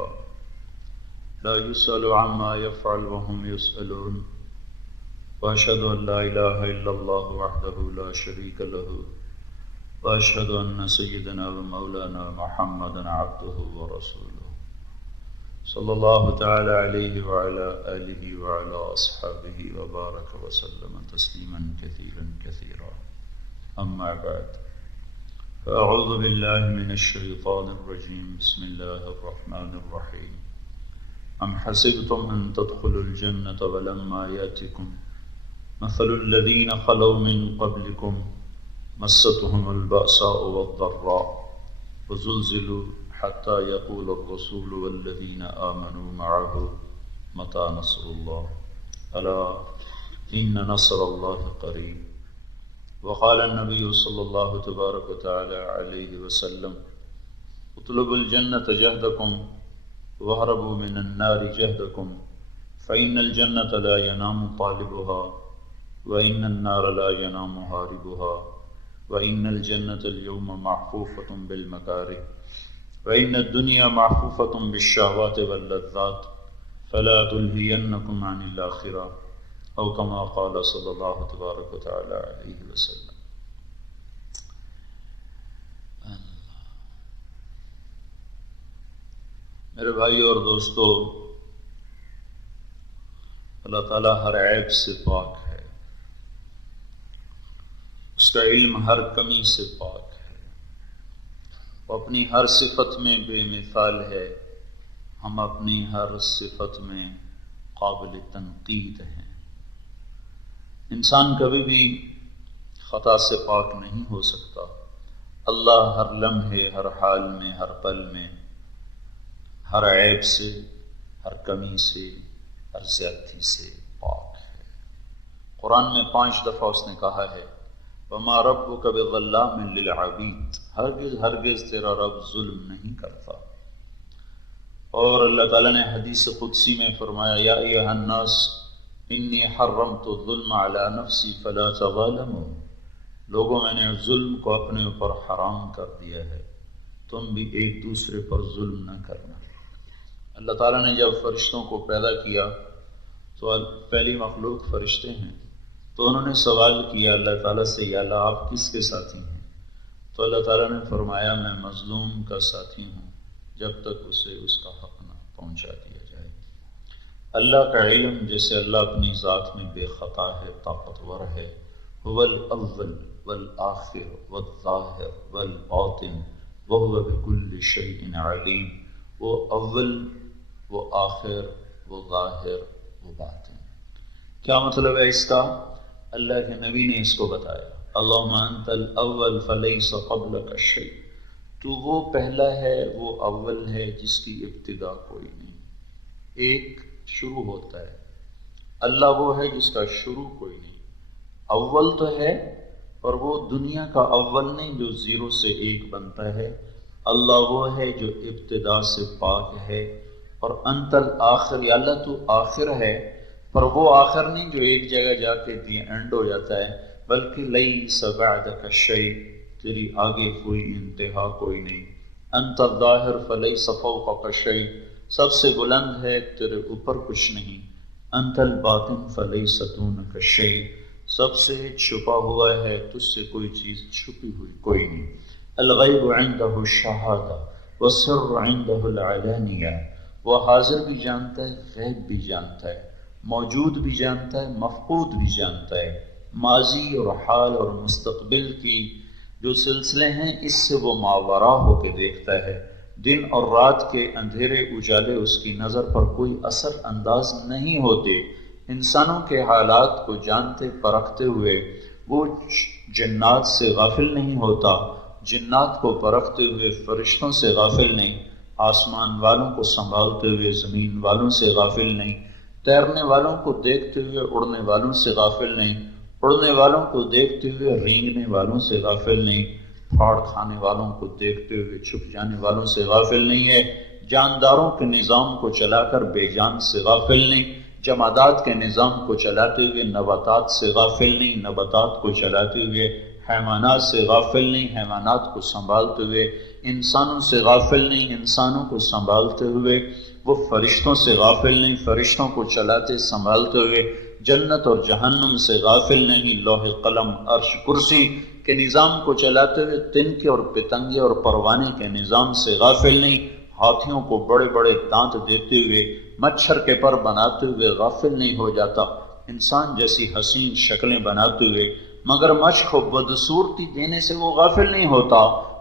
يشاء لا يسأل عما يفعل وهم يسألون وأشهد أن لا إله إلا الله وحده لا شريك له وأشهد أن سيدنا ومولانا محمدا عبده ورسوله صلى الله تعالى عليه وعلى آله وعلى أصحابه وبارك وسلم تسليما كثيرا كثيرا أما بعد فأعوذ بالله من الشيطان الرجيم بسم الله الرحمن الرحيم أم حسبتم أن تدخلوا الجنة ولما يأتكم مثل الذين خلوا من قبلكم مستهم البأساء والضراء وزلزلوا حتى يقول الرسول والذين آمنوا معه متى نصر الله ألا إن نصر الله قريب وقال النبي صلى الله تبارك وتعالى عليه وسلم اطلبوا الجنة جهدكم واهربوا من النار جهدكم فإن الجنة لا ينام طالبها وإن النار لا ينام هاربها وإن الجنة اليوم محفوفة بالمكاره وإن الدنيا محفوفة بالشهوات واللذات فلا تلهينكم عن الآخرة أو كما قال صلى الله تبارك وتعالى عليه وسلم. میرے بھائی اور دوستو، اللہ تعالیٰ ہر عیب سے پاک ہے، اس کا علم ہر کمی سے پاک ہے، وہ اپنی ہر صفت میں بے مثال ہے، ہم اپنی ہر صفت میں قابل تنقید ہیں۔ انسان کبھی بھی خطا سے پاک نہیں ہو سکتا۔ اللہ ہر لمحے، ہر حال میں، ہر پل میں ہر عیب سے، ہر کمی سے، ہر زیادتی سے پاک ہے۔ قرآن میں 5 دفعہ اس نے کہا ہے وَمَا رَبُّكَ بِظَلَّامٍ لِّلْعَبِيدِ، ہرگز تیرا رب ظلم نہیں کرتا۔ اور اللہ تعالیٰ نے حدیث قدسی میں فرمایا یا ایھا الناس انی حرمت الظلم علی نفسی فلا تظالموا، لوگوں میں نے ظلم کو اپنے اوپر حرام کر دیا ہے، تم بھی ایک دوسرے پر ظلم نہ کرنا۔ اللہ تعالیٰ نے جب فرشتوں کو پیدا کیا تو پہلی مخلوق فرشتے ہیں، تو انہوں نے سوال کیا اللہ تعالیٰ سے یا اللہ آپ کس کے ساتھی ہیں؟ تو اللہ تعالیٰ نے فرمایا میں مظلوم کا ساتھی ہوں جب تک اسے اس کا حق نہ پہنچا دیا جائے۔ اللہ کا علم جیسے اللہ اپنی ذات میں بے خطا ہے، طاقتور ہے، هو الاول والآخر والظاہر والباطن وهو بكل شيء علیم، وہ اول، وہ آخر، وہ ظاہر، وہ باطن۔ کیا مطلب ہے اس کا؟ اللہ کے نبی نے اس کو بتایا اللہم انت الاول فلیس قبلک شیء، تو وہ پہلا ہے، وہ اول ہے جس کی ابتدا کوئی نہیں، ایک شروع ہوتا ہے۔ اللہ وہ ہے جس کا شروع کوئی نہیں، اول تو ہے اور وہ دنیا کا اول نہیں جو 0 سے 1 بنتا ہے، اللہ وہ ہے جو ابتدا سے پاک ہے۔ اور انت الآخر، یا اللہ تو آخر ہے، پر وہ آخر نہیں جو ایک جگہ جا کے اینڈ ہو جاتا ہے، بلکہ لیس بعدک شیء، تیری آگے کوئی انتہا کوئی نہیں۔ انت الظاہر فلیس فوقک شیء، سب سے بلند ہے، تیرے اوپر کچھ نہیں۔ انت الباطن فلیس دونک شیء، سب سے چھپا ہوا ہے، تجھ سے کوئی چیز چھپی ہوئی کوئی نہیں۔ الغیب عندہ الشہادہ والسر عندہ العلانیہ، وہ حاضر بھی جانتا ہے، غیب بھی جانتا ہے، موجود بھی جانتا ہے، مفقود بھی جانتا ہے، ماضی اور حال اور مستقبل کی جو سلسلے ہیں اس سے وہ ماوراء ہو کے دیکھتا ہے۔ دن اور رات کے اندھیرے اجالے اس کی نظر پر کوئی اثر انداز نہیں ہوتے۔ انسانوں کے حالات کو جانتے پرکھتے ہوئے وہ جنات سے غافل نہیں ہوتا، جنات کو پرکھتے ہوئے فرشتوں سے غافل نہیں، آسمان والوں کو سنبھالتے ہوئے زمین والوں سے غافل نہیں، تیرنے والوں کو دیکھتے ہوئے اڑنے والوں سے غافل نہیں، اڑنے والوں کو دیکھتے ہوئے رینگنے والوں سے غافل نہیں، پھاڑ کھانے والوں کو دیکھتے ہوئے چھپ جانے والوں سے غافل نہیں ہے، جانداروں کے نظام کو چلا کر بے جان سے غافل نہیں، جمادات کے نظام کو چلاتے ہوئے نباتات سے غافل نہیں، نباتات کو چلاتے ہوئے حیوانات سے غافل نہیں، حیوانات کو سنبھالتے ہوئے انسانوں سے غافل نہیں، انسانوں کو سنبھالتے ہوئے، وہ فرشتوں سے غافل نہیں، فرشتوں کو چلاتے سنبھالتے ہوئے، جنت اور جہنم سے غافل نہیں، لوح قلم عرش کرسی کے نظام کو چلاتے ہوئے، تنکے اور پتنگے اور پروانے کے نظام سے غافل نہیں، ہاتھیوں کو بڑے بڑے دانت دیتے ہوئے، مچھر کے پر بناتے ہوئے غافل نہیں ہو جاتا، انسان جیسی حسین شکلیں بناتے ہوئے، مگر مچھ کو بدصورتی دینے سے وہ غافل نہیں ہوتا،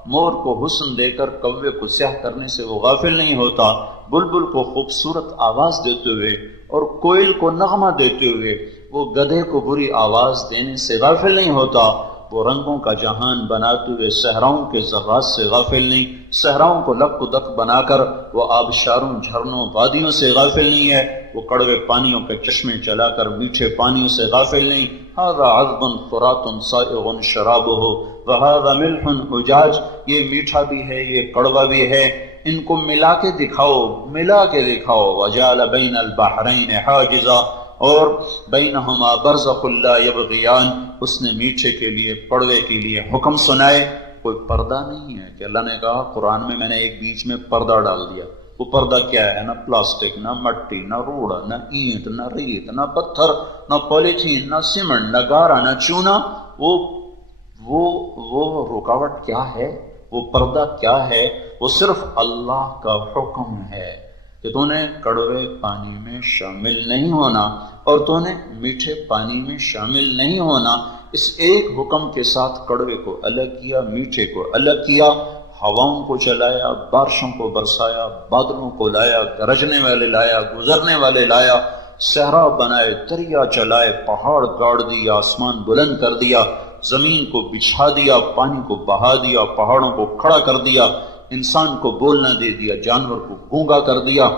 مور کو حسن دے کر کوے کو سیاہ کرنے سے وہ غافل نہیں ہوتا، بلبل کو خوبصورت آواز دیتے ہوئے اور کوئل کو نغمہ دیتے ہوئے، وہ گدھے کو بری آواز دینے سے غافل نہیں ہوتا، وہ رنگوں کا جہان بناتے ہوئے صحراؤں کے ذرات سے غافل نہیں، صحراؤں کو لک و دک بنا کر وہ آبشاروں، جھرنوں، وادیوں سے غافل نہیں ہے، وہ کڑوے پانیوں کے چشمے چلا کر میٹھے پانیوں سے غافل نہیں، ھذا عذب فرات سائغ شرابہ وھذا ملح اجاج، یہ میٹھا بھی ہے، یہ کڑوا بھی ہے، ان کو ملا کے دکھاؤ، ملا کے دکھاؤ، وجعل بین البحرین حاجزا، اور بینہما برزخ لا یبغیان، اس نے میٹھے کے لیے، کڑوے کے لیے حکم سنائے، کوئی پردہ نہیں ہے کہ اللہ نے کہا قرآن میں نے ایک بیچ میں پردہ ڈال دیا، وہ پردہ کیا ہے؟ نہ پلاسٹک، نہ مٹی، نہ روڑا، نہ اینٹ، نہ ریت، نہ پتھر، نہ پولیتھین، نہ سیمنٹ، نہ گارا، نہ چونا، وہ رکاوٹ کیا ہے؟ وہ پردہ کیا ہے؟ وہ صرف اللہ کا حکم ہے کہ تو نے کڑوے پانی میں شامل نہیں ہونا اور تو نے میٹھے پانی میں شامل نہیں ہونا، اس ایک حکم کے ساتھ کڑوے کو الگ کیا، میٹھے کو الگ کیا، ہواؤں کو چلایا، بارشوں کو برسایا، بادلوں کو لایا، گرجنے والے لایا، گزرنے والے لایا، صحرا بنائے، دریا چلائے، پہاڑ گاڑ دیا، آسمان بلند کر دیا، زمین کو بچھا دیا، پانی کو بہا دیا، پہاڑوں کو کھڑا کر دیا، انسان کو بولنا دے دیا، جانور کو گونگا کر دیا،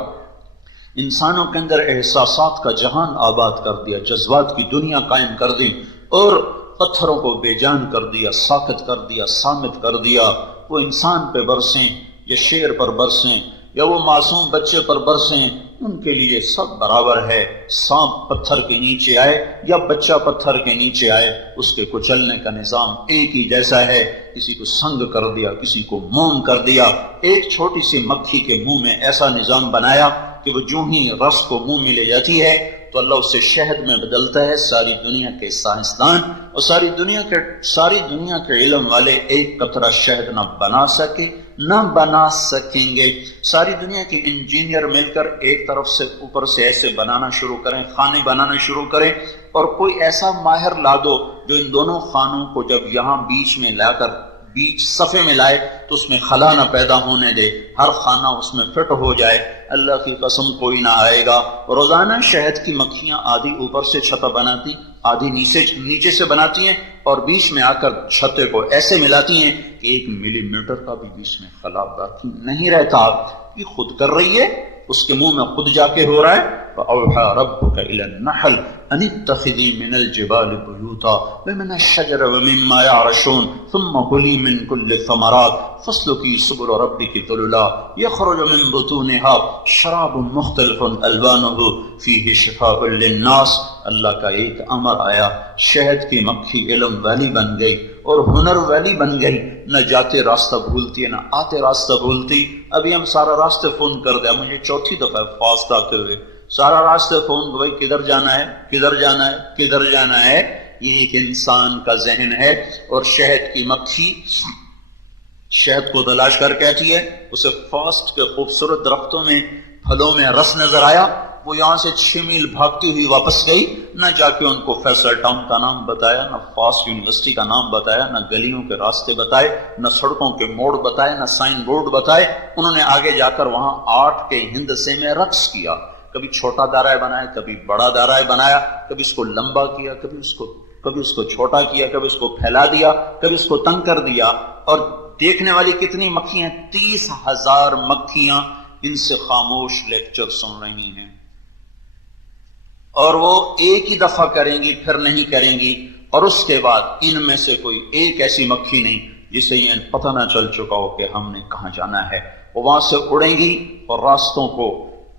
انسانوں کے اندر احساسات کا جہان آباد کر دیا، جذبات کی دنیا قائم کر دی، اور پتھروں کو بے جان کر دیا، ساکت کر دیا، صامت کر دیا، وہ انسان پہ برسیں یا شیر پر برسیں یا وہ معصوم بچے پر برسیں، ان کے لیے سب برابر ہے، سانپ پتھر کے نیچے آئے یا بچہ پتھر کے نیچے آئے، اس کے کچلنے کا نظام ایک ہی جیسا ہے، کسی کو سنگ کر دیا، کسی کو موم کر دیا، ایک چھوٹی سی مکھی کے منہ میں ایسا نظام بنایا کہ وہ جو ہی رس کو منہ میں لے جاتی ہے تو اللہ اسے شہد میں بدلتا ہے، ساری دنیا کے سائنسدان اور ساری دنیا کے علم والے ایک قطرہ شہد نہ بنا سکے، نہ بنا سکیں گے، ساری دنیا کے انجینئر مل کر ایک طرف سے اوپر سے ایسے بنانا شروع کریں، خانے بنانا شروع کریں، اور کوئی ایسا ماہر لا دو جو ان دونوں خانوں کو جب یہاں بیچ میں لا کر بیچ صفے میں لائے تو اس میں خلا نہ پیدا ہونے دے، ہر خانہ اس میں فٹ ہو جائے، اللہ کی قسم کوئی نہ آئے گا۔ روزانہ شہد کی مکھیاں آدھی اوپر سے چھتا بناتی، آدھی نیچے سے بناتی ہیں، اور بیچ میں آ کر چھتے کو ایسے ملاتی ہیں کہ 1 ملی میٹر کا بھی بیچ میں خلا باقی نہیں رہتا، یہ خود کر رہی ہے، اس کے منہ میں خود جا کے ہو رہا ہے۔ فَأَوْحَى رَبُّكَ إِلَى النَّحْلِ أَنِ اتَّخِذِي مِنَ الْجِبَالِ بُيُوتًا وَمِنَ الشَّجَرِ وَمِمَّا يَعْرِشُونَ ثُمَّ كُلِي مِنْ كُلِّ الثَّمَرَاتِ فَاسْلُكِي سُبُلَ رَبِّكِ ذُلُلًا يَخْرُجُ مِنْ بُطُونِهَا شَرَابٌ مُخْتَلِفٌ أَلْوَانُهُ فِيهِ شِفَاءٌ لِلنَّاسِ۔ اللہ کا ایک امر آیا، شہد کی مکھی علم والی بن گئی اور ہنر والی بن گئی، نہ جاتے راستہ بھولتی ہے نہ آتے راستہ بھولتی۔ ابھی ہم سارا راستے فون کر دیا، مجھے چوتھی دفعہ فاسٹ آتے ہوئے سارا راستے فون، بھائی کدھر جانا ہے، کدھر جانا ہے، کدھر جانا ہے۔ یہ ایک انسان کا ذہن ہے، اور شہد کی مکھی شہد کو تلاش کر کے آتی ہے، اسے فاسٹ کے خوبصورت درختوں میں، پھلوں میں رس نظر آیا، وہ یہاں سے 6 میل بھاگتی ہوئی واپس گئی، نہ جا کے ان کو فیصل ٹاؤن کا نام بتایا، نہ فاسٹ یونیورسٹی کا نام بتایا، نہ گلیوں کے راستے بتائے، نہ سڑکوں کے موڑ بتائے، نہ سائن بورڈ بتائے۔ انہوں نے آگے جا کر وہاں آرٹ کے ہندسے میں رقص کیا، کبھی چھوٹا دارائے بنایا، کبھی بڑا دارائے بنایا، کبھی اس کو لمبا کیا، کبھی اس کو چھوٹا کیا، کبھی اس کو پھیلا دیا، کبھی اس کو تنگ کر دیا۔ اور دیکھنے والی کتنی مکھیاں؟ 30,000 مکھیاں ان سے خاموش لیکچر سن رہی ہیں، اور وہ ایک ہی دفعہ کریں گی، پھر نہیں کریں گی، اور اس کے بعد ان میں سے کوئی ایک ایسی مکھی نہیں جسے یہ پتہ نہ چل چکا ہو کہ ہم نے کہاں جانا ہے۔ وہ وہاں سے اڑیں گی اور راستوں کو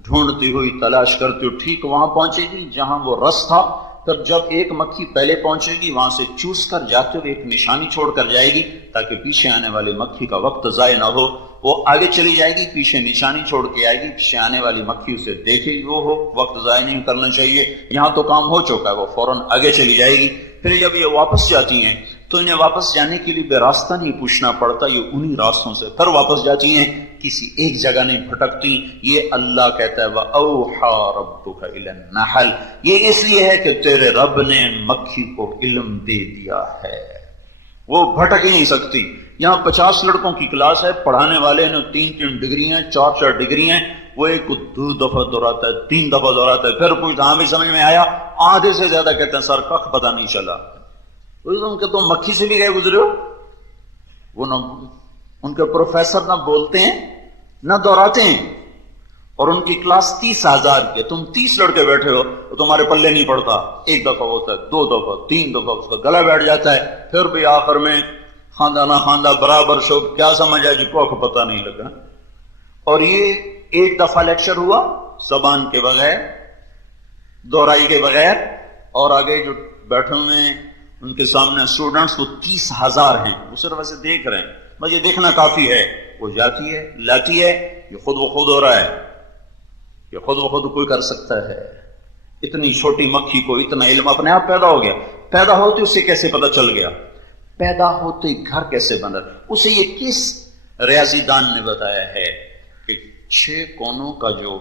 ڈھونڈتی ہوئی، تلاش کرتی ہوئی ٹھیک وہاں پہنچے گی جہاں وہ رس تھا، پھر جب ایک مکھی پہلے پہنچے گی وہاں سے چوس کر جاتے ہوئے ایک نشانی چھوڑ کر جائے گی تاکہ پیچھے آنے والی مکھی کا وقت ضائع نہ ہو. وہ آگے چلی جائے گی، پیچھے نشانی چھوڑ کے آئے گی، پیچھے آنے والی مکھی اسے دیکھے گی، وہ ہو وقت ضائع نہیں کرنا چاہیے، یہاں تو کام ہو چکا ہے، وہ فوراً آگے چلی جائے گی. پھر جب یہ واپس جاتی ہیں تو انہیں واپس جانے کے لیے بے راستہ نہیں پوچھنا پڑتا، یہ انہی راستوں سے پھر واپس جاتی ہیں، کسی ایک جگہ نہیں بھٹکتی. یہ اللہ کہتا ہے وَأَوْحَى رَبُّكَ إِلَى النَّحْلِ، یہ اس لیے ہے کہ تیرے رب نے مکھی کو علم دے دیا ہے، وہ بھٹک ہی نہیں سکتی. یہاں 50 لڑکوں کی کلاس ہے، پڑھانے والے نے 3 ڈگری ہیں، 4 ڈگری ہیں، وہ ایک کو 2 دفعہ دہراتا ہے، 3 دفعہ دہراتا ہے، پھر پوچھتا ہاں بھی سمجھ میں آیا؟ آدھے سے زیادہ کہتے ہیں سر کخ پتہ نہیں چلا. کہ تم مکھی سے بھی گئے گزرے ہو. وہ نہ ان کے پروفیسر نہ بولتے ہیں نہ دہراتے ہیں، اور ان کی کلاس 30,000 کی، تم 30 لڑکے بیٹھے ہو تو تمہارے پلے نہیں پڑتا. ایک دفعہ ہوتا ہے، 2 دفعہ، 3 دفعہ، اس کا گلا بیٹھ جاتا ہے، پھر بھی آخر میں خواندہ نہ خواندہ برابر شو، کیا سمجھا جی کوکھ پتہ نہیں لگا. اور یہ ایک دفعہ لیکچر ہوا زبان کے بغیر، دہرائی کے بغیر، اور آگے جو بیٹھے ہوئے ہیں ان کے سامنے اسٹوڈنٹس وہ 30,000 ہیں، وہ صرف ایسے دیکھ رہے ہیں، بس یہ دیکھنا کافی ہے. وہ جاتی ہے، لاتی ہے، یہ خود بخود ہو رہا ہے، یہ خود بخود کوئی کر سکتا ہے. اتنی چھوٹی مکھی کو اتنا علم اپنے آپ پیدا ہو گیا. پیدا ہوتے اسے کیسے پتہ چل گیا؟ پیدا ہوتے گھر کیسے بنا؟ اسے یہ کس ریاضی دان نے بتایا ہے کہ 6 کونوں کا جو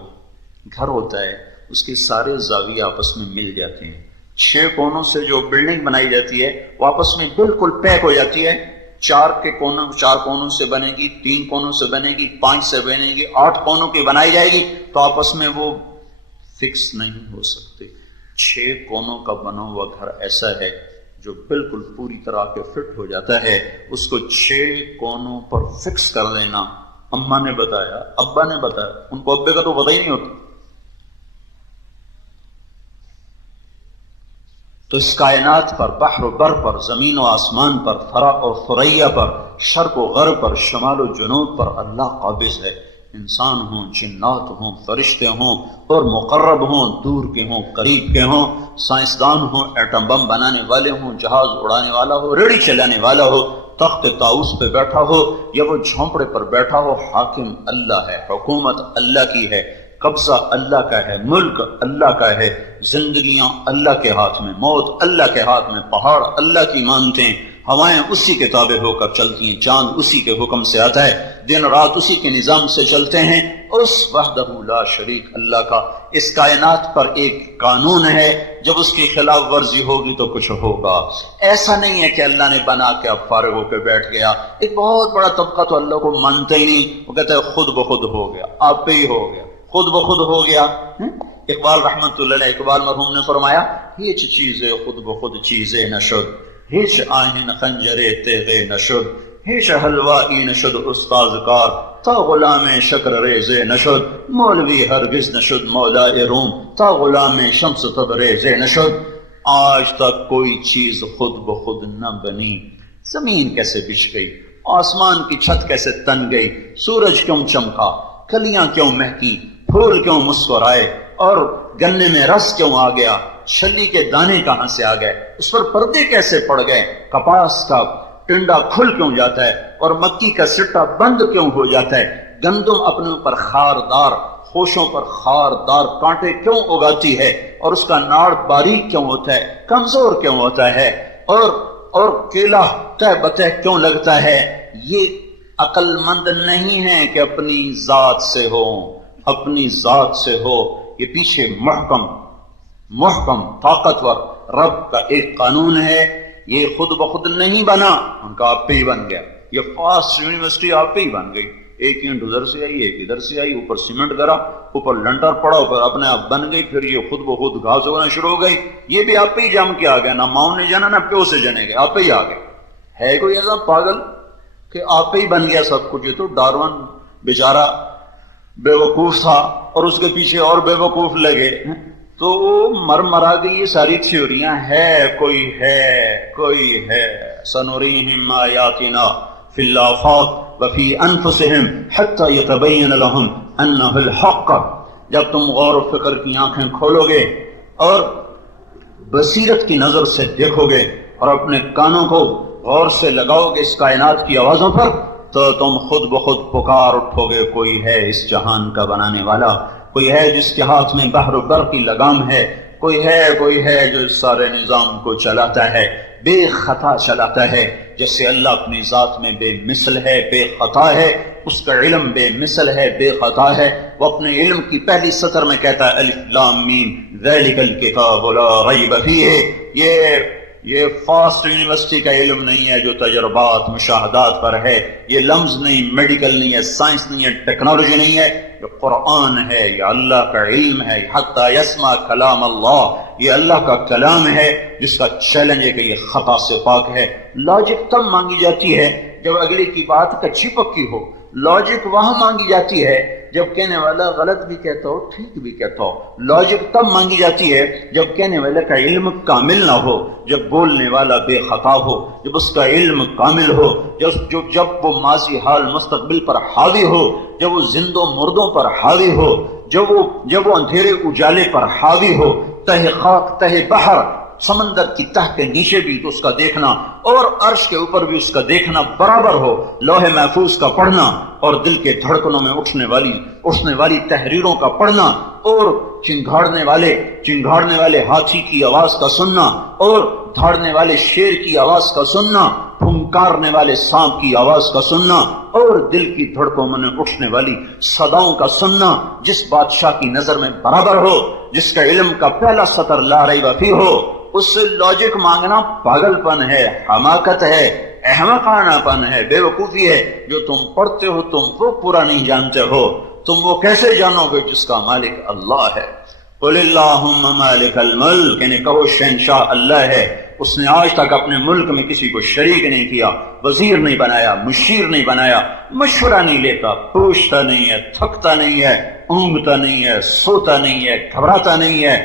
گھر ہوتا ہے اس کے سارے زاویے آپس میں مل جاتے ہیں. 6 کونوں سے جو بلڈنگ بنائی جاتی ہے وہ آپس میں بالکل پیک ہو جاتی ہے. 4 کونوں سے بنے گی، 3 کونوں سے بنے گی، 5 سے بنے گی، 8 کونوں کی بنائی جائے گی تو آپس میں وہ فکس نہیں ہو سکتے. 6 کونوں کا بنا ہوا گھر ایسا ہے جو بالکل پوری طرح کے فٹ ہو جاتا ہے. اس کو 6 کونوں پر فکس کر لینا اماں نے بتایا، ابا نے بتایا، ان کو ابے کا تو پتہ ہی نہیں ہوتا. تو اس کائنات پر، بحر و بر پر، زمین و آسمان پر، فرا اور ثریا پر، شرق و غرب پر، شمال و جنوب پر اللہ قابض ہے. انسان ہوں، جنات ہوں، فرشتے ہوں اور مقرب ہوں، دور کے ہوں، قریب کے ہوں، سائنسدان ہوں، ایٹم بم بنانے والے ہوں، جہاز اڑانے والا ہو، ریڑھی چلانے والا ہو، تخت طاؤس پہ بیٹھا ہو یا وہ جھونپڑے پر بیٹھا ہو، حاکم اللہ ہے، حکومت اللہ کی ہے، قبضہ اللہ کا ہے، ملک اللہ کا ہے، زندگیاں اللہ کے ہاتھ میں، موت اللہ کے ہاتھ میں، پہاڑ اللہ کی مانتے ہیں، ہوائیں اسی کے تابع ہو کر چلتی ہیں، چاند اسی کے حکم سے آتا ہے، دن رات اسی کے نظام سے چلتے ہیں. اس وحدہ لا شریک اللہ کا اس کائنات پر ایک قانون ہے، جب اس کی خلاف ورزی ہوگی تو کچھ ہوگا. ایسا نہیں ہے کہ اللہ نے بنا کے اب فارغ ہو کے بیٹھ گیا. ایک بہت بڑا طبقہ تو اللہ کو مانتا ہی نہیں، وہ کہتا ہے خود بخود ہو گیا، آپ پہ ہی ہو گیا، خود بخود ہو گیا. اقبال رحمت اللہ علیہ، اقبال مرحوم نے فرمایا ہیچ چیزیں خود بخود چیزیں نشد، ہیچ آہن خنجرے تیغے نشد، ہیچ حلوائی نشد استاذ کار، تا غلام شکر ریزے نشد، مولوی ہرگز نشد مولا روم، تا غلام شمس تبریزے نشد. آج تک کوئی چیز خود بخود نہ بنی. زمین کیسے بچھ گئی، آسمان کی چھت کیسے تن گئی، سورج کیوں چمکا، کلیاں کیوں مہکی، پھول کیوں مسکرائے، اور گنے میں رس کیوں آ گیا، چھلی کے دانے کہاں سے آ گئے، اس پر پردے کیسے پڑ گئے، کپاس کا ٹنڈا کھل کیوں جاتا ہے اور مکی کا سٹا بند کیوں ہو جاتا ہے، گندم اپنے اوپر خاردار، خوشوں پر خاردار کانٹے کیوں اگاتی ہے اور اس کا ناڑ باریک کیوں ہوتا ہے، کمزور کیوں ہوتا ہے، اور کیلا تہ بتہ کیوں لگتا ہے. یہ عقل مند نہیں ہے کہ اپنی ذات سے ہو، اپنی ذات سے ہو. یہ پیچھے محکم طاقتور رب کا ایک قانون ہے. یہ خود بخود نہیں بنا، ان کا آپ پہ ہی بن گیا. یہ فاسٹ یونیورسٹی آپ پہ ہی بن گئی، ایک اینٹ ادھر سے آئی، ایک ادھر سے آئی، اوپر سیمنٹ کرا، اوپر لنٹر پڑا، اوپر اپنے آپ بن گئی. پھر یہ خود بخود گھاس ہونا شروع ہو گئی. یہ بھی آپ پہ ہی جم کے آ گیا، نہ ماؤں نے جانا نہ پیو سے جنے گئے، آپ پہ ہی آ گئے. ہے کوئی ایسا پاگل کہ آپ پہ ہی بن گیا سب کچھ؟ یہ تو ڈارون بیچارہ بے وقوف تھا اور اس کے پیچھے اور بے وقوف لگے تو مر مرا گئی. یہ ساری تھیوریاں کوئی ہے. سنریہم آیاتنا فی الآفاق وفی انفسہم حتی یتبین لہم انہ الحق. جب تم غور و فکر کی آنکھیں کھولو گے اور بصیرت کی نظر سے دیکھو گے اور اپنے کانوں کو غور سے لگاؤ گے اس کائنات کی آوازوں پر، تو تم خود بخود پکار اٹھو گے کوئی ہے اس جہان کا بنانے والا، کوئی ہے جس کے ہاتھ میں بحر و بر کی لگام ہے، کوئی ہے جو اس سارے نظام کو چلاتا ہے، بے خطا چلاتا ہے، جیسے اللہ اپنی ذات میں بے مثل ہے، بے خطا ہے، اس کا علم بے مثل ہے، بے خطا ہے۔ وہ اپنے علم کی پہلی سطر میں کہتا ہے الف لام میم ذالک الکتاب لا ریب فیہ، یہ فاسٹ یونیورسٹی کا علم نہیں ہے جو تجربات مشاہدات پر ہے، یہ لمز نہیں، میڈیکل نہیں ہے، سائنس نہیں ہے، ٹیکنالوجی نہیں ہے، یہ قرآن ہے، یہ اللہ کا علم ہے، حتی یسمع کلام اللہ، یہ اللہ کا کلام ہے جس کا چیلنج ہے کہ یہ خطا سے پاک ہے۔ لاجک تب مانگی جاتی ہے جب اگلے کی بات کچی پکی ہو، لاجک وہاں مانگی جاتی ہے جب کہنے والا غلط بھی کہتا ہو ٹھیک بھی کہتا ہو، لاجک تب مانگی جاتی ہے جب کہنے والے کا علم کامل نہ ہو، جب بولنے والا بے خطا ہو، جب اس کا علم کامل ہو، جب وہ ماضی حال مستقبل پر حاوی ہو، جب وہ زندوں مردوں پر حاوی ہو، جب وہ اندھیرے اجالے پر حاوی ہو، تہ خاک تہ بحر، سمندر کی تہ کے نیچے بھی تو اس کا دیکھنا اور عرش کے اوپر بھی اس کا دیکھنا برابر ہو، لوح محفوظ کا پڑھنا اور دل کے دھڑکنوں میں اٹھنے والی تحریروں کا پڑھنا اور چنگھاڑنے والے ہاتھی کی آواز کا سننا اور دھاڑنے والے شیر کی آواز کا سننا، پھنکارنے والے سانپ کی آواز کا سننا اور دل کی دھڑکنوں میں اٹھنے والی صداؤں کا سننا، جس بادشاہ کی نظر میں برابر ہو، جس کا علم کا پہلا سطر لا ریب فیہ ہو، اس سے لاجک مانگنا پاگل پن ہے، حماقت ہے، احمقانہ پن ہے، بے وقوفی ہے۔ جو تم پڑھتے ہو تم وہ پورا نہیں جانتے ہو، تم وہ کیسے جانو گے جس کا مالک اللہ ہے؟ قل اللہم مالک الملک، یعنی کہو شہنشاہ اللہ ہے، اس نے آج تک اپنے ملک میں کسی کو شریک نہیں کیا، وزیر نہیں بنایا، مشیر نہیں بنایا، مشورہ نہیں لیتا، پوچھتا نہیں ہے، تھکتا نہیں ہے، اونگتا نہیں ہے، سوتا نہیں ہے، گھبراتا نہیں ہے،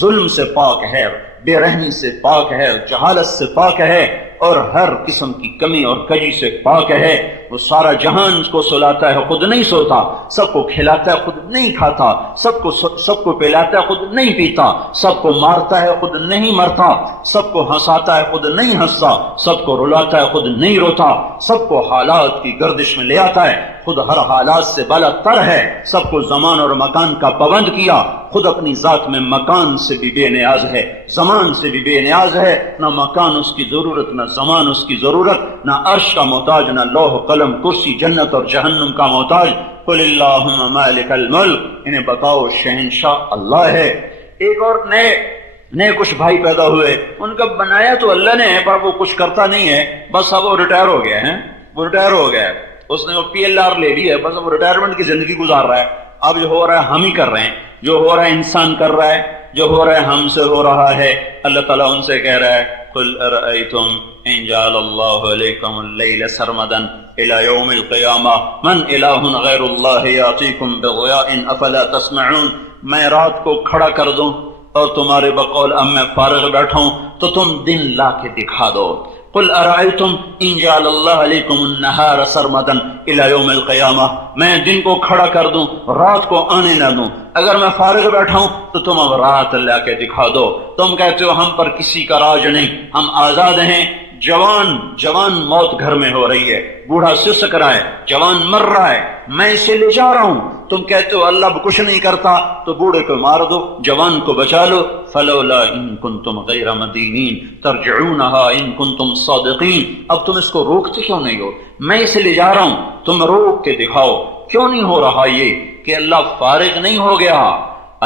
ظلم سے پاک ہے، بے رحمی سے پاک ہے، جہالت سے پاک ہے اور ہر قسم کی کمی اور کجی سے پاک ہے۔ وہ سارا جہان کو سلاتا ہے خود نہیں سوتا، سب کو کھلاتا ہے خود نہیں کھاتا، سب کو پلاتا ہے خود نہیں پیتا، سب کو مارتا ہے خود نہیں مرتا، سب کو ہنساتا ہے خود نہیں ہنستا، سب کو رلاتا ہے خود نہیں روتا، سب کو حالات کی گردش میں لے آتا ہے، خود ہر حالات سے بالا تر ہے، سب کو زمان اور مکان کا پابند کیا، خود اپنی ذات میں مکان سے بھی بے نیاز ہے، زمان سے بھی بے نیاز ہے، نہ مکان اس کی ضرورت، نہ زمان اس کی ضرورت، نہ عرش کا محتاج، نہ لوح قلم کرسی جنت اور جہنم کا محتاج۔ قل اللہم مالک الملک، انہیں بتاؤ شہنشاہ اللہ ہے۔ ایک اور نئے کچھ بھائی پیدا ہوئے، ان کا بنایا تو اللہ نے ہے پر وہ کچھ کرتا نہیں ہے، بس اب وہ ریٹائر ہو گیا ہے، وہ ریٹائر ہو گیا ہے، اس نے وہ PLR لے لی ہے، بس اب وہ ریٹائرمنٹ کی زندگی گزار رہا ہے۔ اب جو ہو رہا ہے ہم ہی کر رہے ہیں، جو ہو رہا ہے انسان کر رہا ہے، جو ہو رہا ہے ہم سے ہو رہا ہے۔ اللہ تعالیٰ ان سے کہہ رہا ہے قل ارأیتم ان جعل اللہ علیکم اللیل سرمدا الى یوم القیامہ من الہ غیر اللہ یاتیکم بضیاء افلا تسمعون، میں رات کو کھڑا کر دوں اور تمہارے بقول اب میں فارغ بیٹھا ہوں تو تم دن لا کے دکھا دو۔ قل ارأیتم ان جعل اللہ علیکم النہار سرمدا الى یوم القیامہ، میں دن کو کھڑا کر دوں رات کو آنے نہ دوں، اگر میں فارغ بیٹھا ہوں تو تم اب رات لا کے دکھا دو۔ تم کہتے ہو ہم پر کسی کا راج نہیں، ہم آزاد ہیں۔ جوان موت گھر میں ہو رہی ہے، بوڑھا سسک رہا ہے، جوان مر رہا ہے، میں اسے لے جا رہا ہوں۔ تم کہتے ہو اللہ کچھ نہیں کرتا تو بوڑھے کو مار دو، جوان کو بچا لو۔ فلولا ان کنتم غیر مدینین ترجعونها ان کنتم صادقین، اب تم اس کو روکتے کیوں نہیں ہو؟ میں اسے لے جا رہا ہوں، تم روک کے دکھاؤ۔ کیوں نہیں ہو رہا یہ کہ اللہ فارغ نہیں ہو گیا،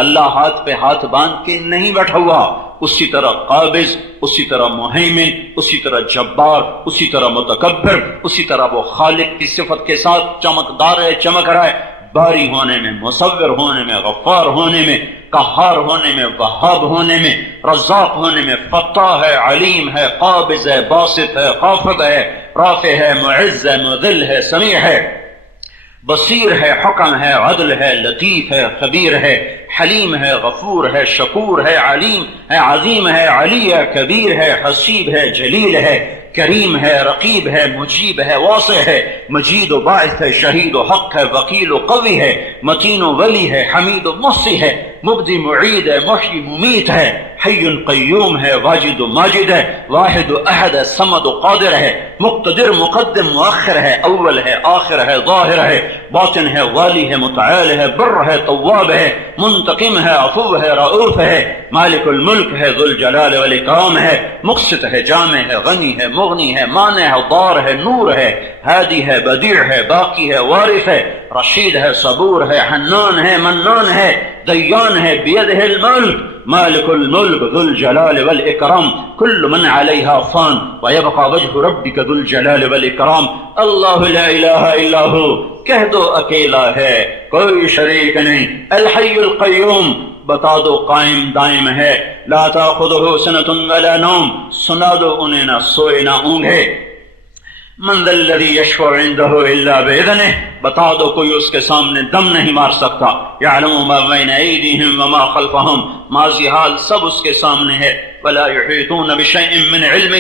اللہ ہاتھ پہ ہاتھ باندھ کے نہیں بیٹھا ہوا، اسی طرح قابض، اسی طرح مہیمن، اسی طرح جبار، اسی طرح متکبر، اسی طرح وہ خالق کی صفت کے ساتھ چمکدار ہے، چمک رہا ہے، باری ہونے میں، مصور ہونے میں، غفار ہونے میں، قہار ہونے میں، وہاب ہونے میں، رزاق ہونے میں، فتاح ہے، علیم ہے، قابض ہے، باسط ہے، خافض ہے، رافع ہے، معز ہے، مذل ہے، سمیع ہے، بصیر ہے، حکم ہے، عدل ہے، لطیف ہے، خبیر ہے، حلیم ہے، غفور ہے، شکور ہے، علیم ہے، عظیم ہے، علی ہے، کبیر ہے، حسیب ہے، جلیل ہے، کریم ہے، رقیب ہے، مجیب ہے، واسع ہے، مجید و باعث ہے، شہید و حق ہے، وکیل و قوی ہے، متین و ولی ہے، حمید و محصی ہے، مبدی معید ہے، محیی ممیت ہے، حی قیوم ہے، واجد و ماجد ہے، واحد و احد ہے، صمد و قادر ہے، مقتدر مقدم مؤخر ہے، اول ہے آخر ہے، ظاہر ہے باطن ہے، والی ہے متعال ہے، بر ہے تواب ہے، منتقم ہے، عفو ہے، رؤوف ہے، مالک الملک ہے، ذو الجلال والاکرام ہے، مقسط ہے، جامع ہے، غنی ہے، مغنی ہے، مانع ہے، ضار ہے، نور ہے، ہادی ہے، بدیع ہے، باقی ہے، وارث ہے، رشید ہے، صبور ہے، حنان ہے، منان ہے، دیان ہے، بیدہ الملک مالک الملک ذو الجلال والاکرام کل من علیہا فان ویبقى وجہ ربک ذو الجلال والاکرام اللہ لا الہ الا ہو، کہہ دو اکیلا ہے کوئی شریک نہیں، الحی القیوم بتا دو قائم دائم ہے، لا تاخذہ سنۃ ولا نوم سنا دو انہیں نہ سوئے نہ اونگے، من ذا الذی یشفع عنده الا باذنہ بتا دو کوئی اس کے سامنے دم نہیں مار سکتا، یعلم ما بین ایدیہم وما خلفہم ماضی حال سب اس کے سامنے ہے، ولا یحیطون بشیء من علمہ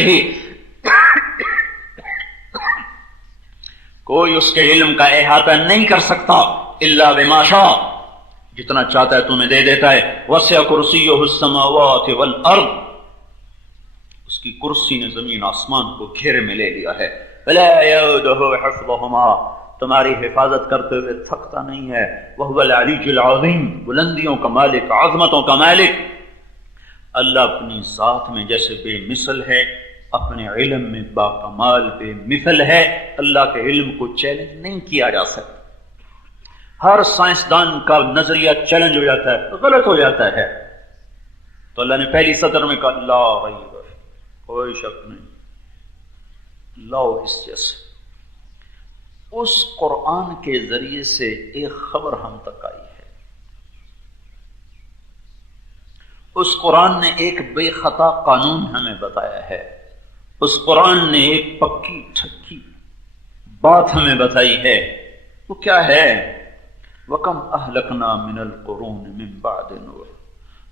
کوئی اس کے علم کا احاطہ نہیں کر سکتا، الا بما شاء جتنا چاہتا ہے تمہیں دے دیتا ہے، وسع کرسیہ السماوات والارض اس کی کرسی نے زمین آسمان کو گھیرے میں لے لیا ہے، ولا یؤدہ حفظہما تمہاری حفاظت کرتے ہوئے تھکتا نہیں ہے، وہو العلی العظیم بلندیوں کا مالک عظمتوں کا مالک، اللہ اپنی ذات میں جیسے بے مثل ہے اپنے علم میں باکمال بے مثل ہے، اللہ کے علم کو چیلنج نہیں کیا جا سکتا، ہر سائنسدان کا نظریہ چیلنج ہو جاتا ہے غلط ہو جاتا ہے، تو اللہ نے پہلی سطر میں کہا لا ریب کوئی شک نہیں، لو اس جیسے اس قرآن کے ذریعے سے ایک خبر ہم تک آئی ہے، اس قرآن نے ایک بے خطا قانون ہمیں بتایا ہے، اس قرآن نے ایک پکی ٹھکی بات ہمیں بتائی ہے، وہ کیا ہے؟ وَكَمْ أَهْلَكْنَا مِنَ الْقُرُونِ مِنْ بَعْدِ نُوحٍ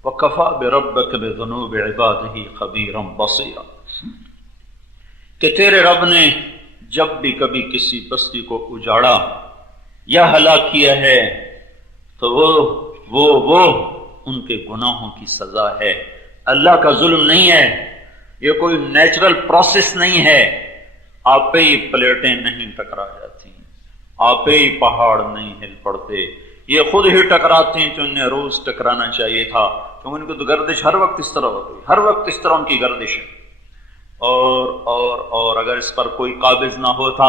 وَكَفَى بِرَبِّكَ بِذُنُوبِ عِبَادِهِ خَبِيرًا بَصِيرًا کہ تیرے رب نے جب بھی کبھی کسی بستی کو اجاڑا یا ہلاک کیا ہے تو وہ ان کے گناہوں کی سزا ہے، اللہ کا ظلم نہیں ہے، یہ کوئی نیچرل پروسیس نہیں ہے، آپ پہ ہی پلیٹیں نہیں ٹکرا جاتی، آپ پہ ہی پہاڑ نہیں ہل پڑتے، یہ خود ہی ٹکراتے ہیں جو انہیں روز ٹکرانا چاہیے تھا، کیونکہ ان کی تو گردش ہر وقت اس طرح ہوتی، ہر وقت اس طرح ان کی گردش ہے، اور اگر اس پر کوئی قابض نہ ہوتا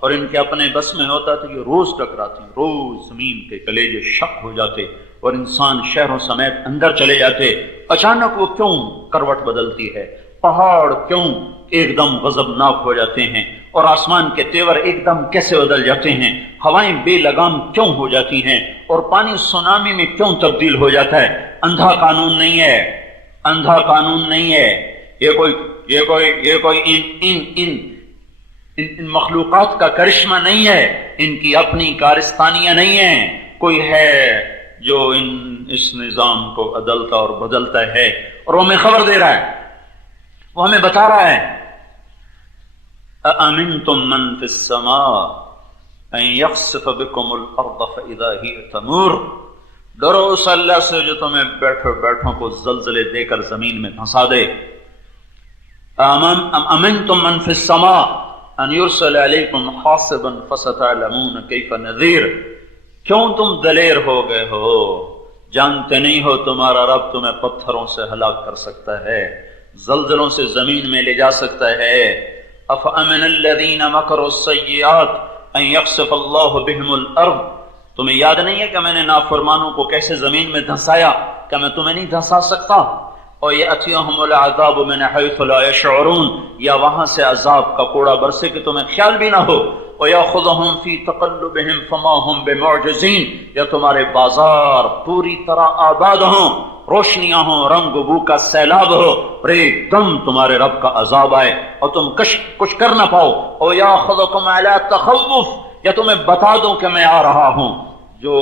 اور ان کے اپنے بس میں ہوتا تو یہ روز ٹکراتی، روز زمین کے کلیجے شک ہو جاتے اور انسان شہروں سمیت اندر چلے جاتے، اچانک وہ کیوں کروٹ بدلتی ہے، پہاڑ کیوں ایک دم غضبناک ہو جاتے ہیں اور آسمان کے تیور ایک دم کیسے بدل جاتے ہیں، ہوائیں بے لگام کیوں ہو جاتی ہیں اور پانی سونامی میں کیوں تبدیل ہو جاتا ہے، اندھا قانون نہیں ہے، اندھا قانون نہیں ہے، یہ کوئی ان مخلوقات کا کرشمہ نہیں ہے، ان کی اپنی کارستانیاں نہیں ہیں، کوئی ہے جو اس نظام کو عدلتا اور بدلتا ہے اور وہ ہمیں خبر دے رہا ہے، وہ ہمیں بتا رہا ہے أَأَمِنْتُمْ مَنْ فِي السَّمَاءِ أَنْ يَخْسِفَ بِكُمُ الْأَرْضَ فَإِذَا هِيَ تَمُورُ ڈرو اس اللہ سے جو تمہیں بیٹھوں کو زلزلے دے کر زمین میں دھنسا دے، أَأَمِنْتُمْ مَنْ فِي السَّمَاءِ أَنْ يُرْسَلَ عَلَيْكُمْ حَاصِبًا فَسَتَعْلَمُونَ كَيْفَ نَذِيرٌ کیوں تم دلیر ہو گئے ہو، جانتے نہیں ہو تمہارا رب تمہیں پتھروں سے ہلاک کر سکتا ہے، زلزلوں سے زمین میں لے جا سکتا ہے، أَفَأَمِنَ الَّذِينَ مَكَرُوا السَّيِّئَاتِ أَن يَخْسِفَ اللَّهُ بِهِمُ الْأَرْضَ تمہیں یاد نہیں ہے کہ میں نے نافرمانوں کو کیسے زمین میں دھنسایا، کیا میں تمہیں نہیں دھنسا سکتا؟ وَيَأْتِيَهُمُ الْعَذَابُ مِنْ حَيْثُ لَا يَشْعُرُونَ یا وہاں سے عذاب کا کوڑا برسے کہ تمہیں خیال بھی نہ ہو، وَيَأْخُذُهُمْ فِي تَقَلُّبِهِمْ فَمَا هُمْ بِمُعْجِزِينَ یا تمہارے بازار پوری طرح آباد ہوں، روشنیاں ہوں، رنگ بو کا سیلاب ہو اور ایک دم تمہارے رب کا عذاب آئے اور تم کچھ کر نہ پاؤ، اور یاخذکم علی تخوف یا تمہیں بتا دوں کہ میں آ رہا ہوں، جو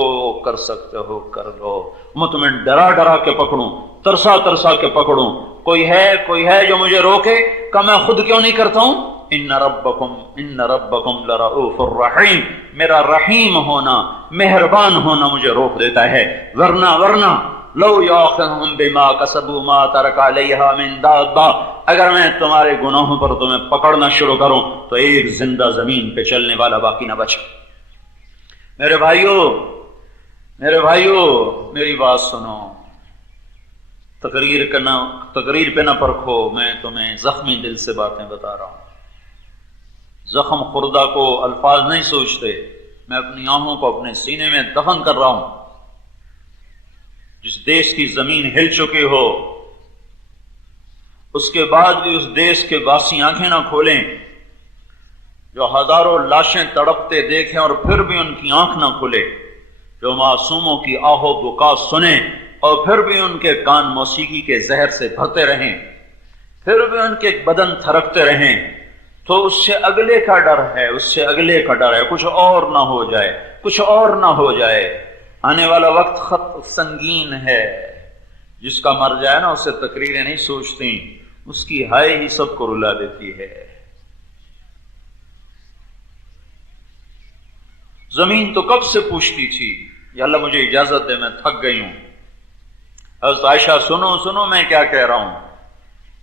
کر سکتے ہو کر لو، میں تمہیں ڈرا ڈرا کے پکڑوں، ترسا ترسا کے پکڑوں، کوئی ہے جو مجھے روکے کہ میں خود کیوں نہیں کرتا ہوں؟ ان ربکم لرؤوف الرحیم میرا رحیم ہونا مہربان ہونا مجھے روک دیتا ہے، ورنہ لو یؤاخذہم بما کسبوا ما ترک علیہا من دابہ، اگر میں تمہارے گناہوں پر تمہیں پکڑنا شروع کروں تو ایک زندہ زمین پہ چلنے والا باقی نہ بچے۔ میرے بھائیو میری بات سنو، تقریر پہ نہ پرکھو، میں تمہیں زخمی دل سے باتیں بتا رہا ہوں۔ زخم خوردہ کو الفاظ نہیں سوچتے، میں اپنی آنکھوں کو اپنے سینے میں دفن کر رہا ہوں۔ جس دیش کی زمین ہل چکی ہو، اس کے بعد بھی اس دیش کے باسی آنکھیں نہ کھولیں، جو ہزاروں لاشیں تڑپتے دیکھیں اور پھر بھی ان کی آنکھ نہ کھلے، جو معصوموں کی آہ و بکا سنیں اور پھر بھی ان کے کان موسیقی کے زہر سے بھرتے رہیں، پھر بھی ان کے بدن تھرکتے رہیں، تو اس سے اگلے کا ڈر ہے، کچھ اور نہ ہو جائے۔ آنے والا وقت خط سنگین ہے، جس کا مر جائے نا اسے تقریریں نہیں سوچتی، اس کی ہائے ہی سب کو رلا دیتی ہے۔ زمین تو کب سے پوچھتی تھی یا اللہ مجھے اجازت دے، میں تھک گئی ہوں۔ حضرت عائشہ سنو میں کیا کہہ رہا ہوں،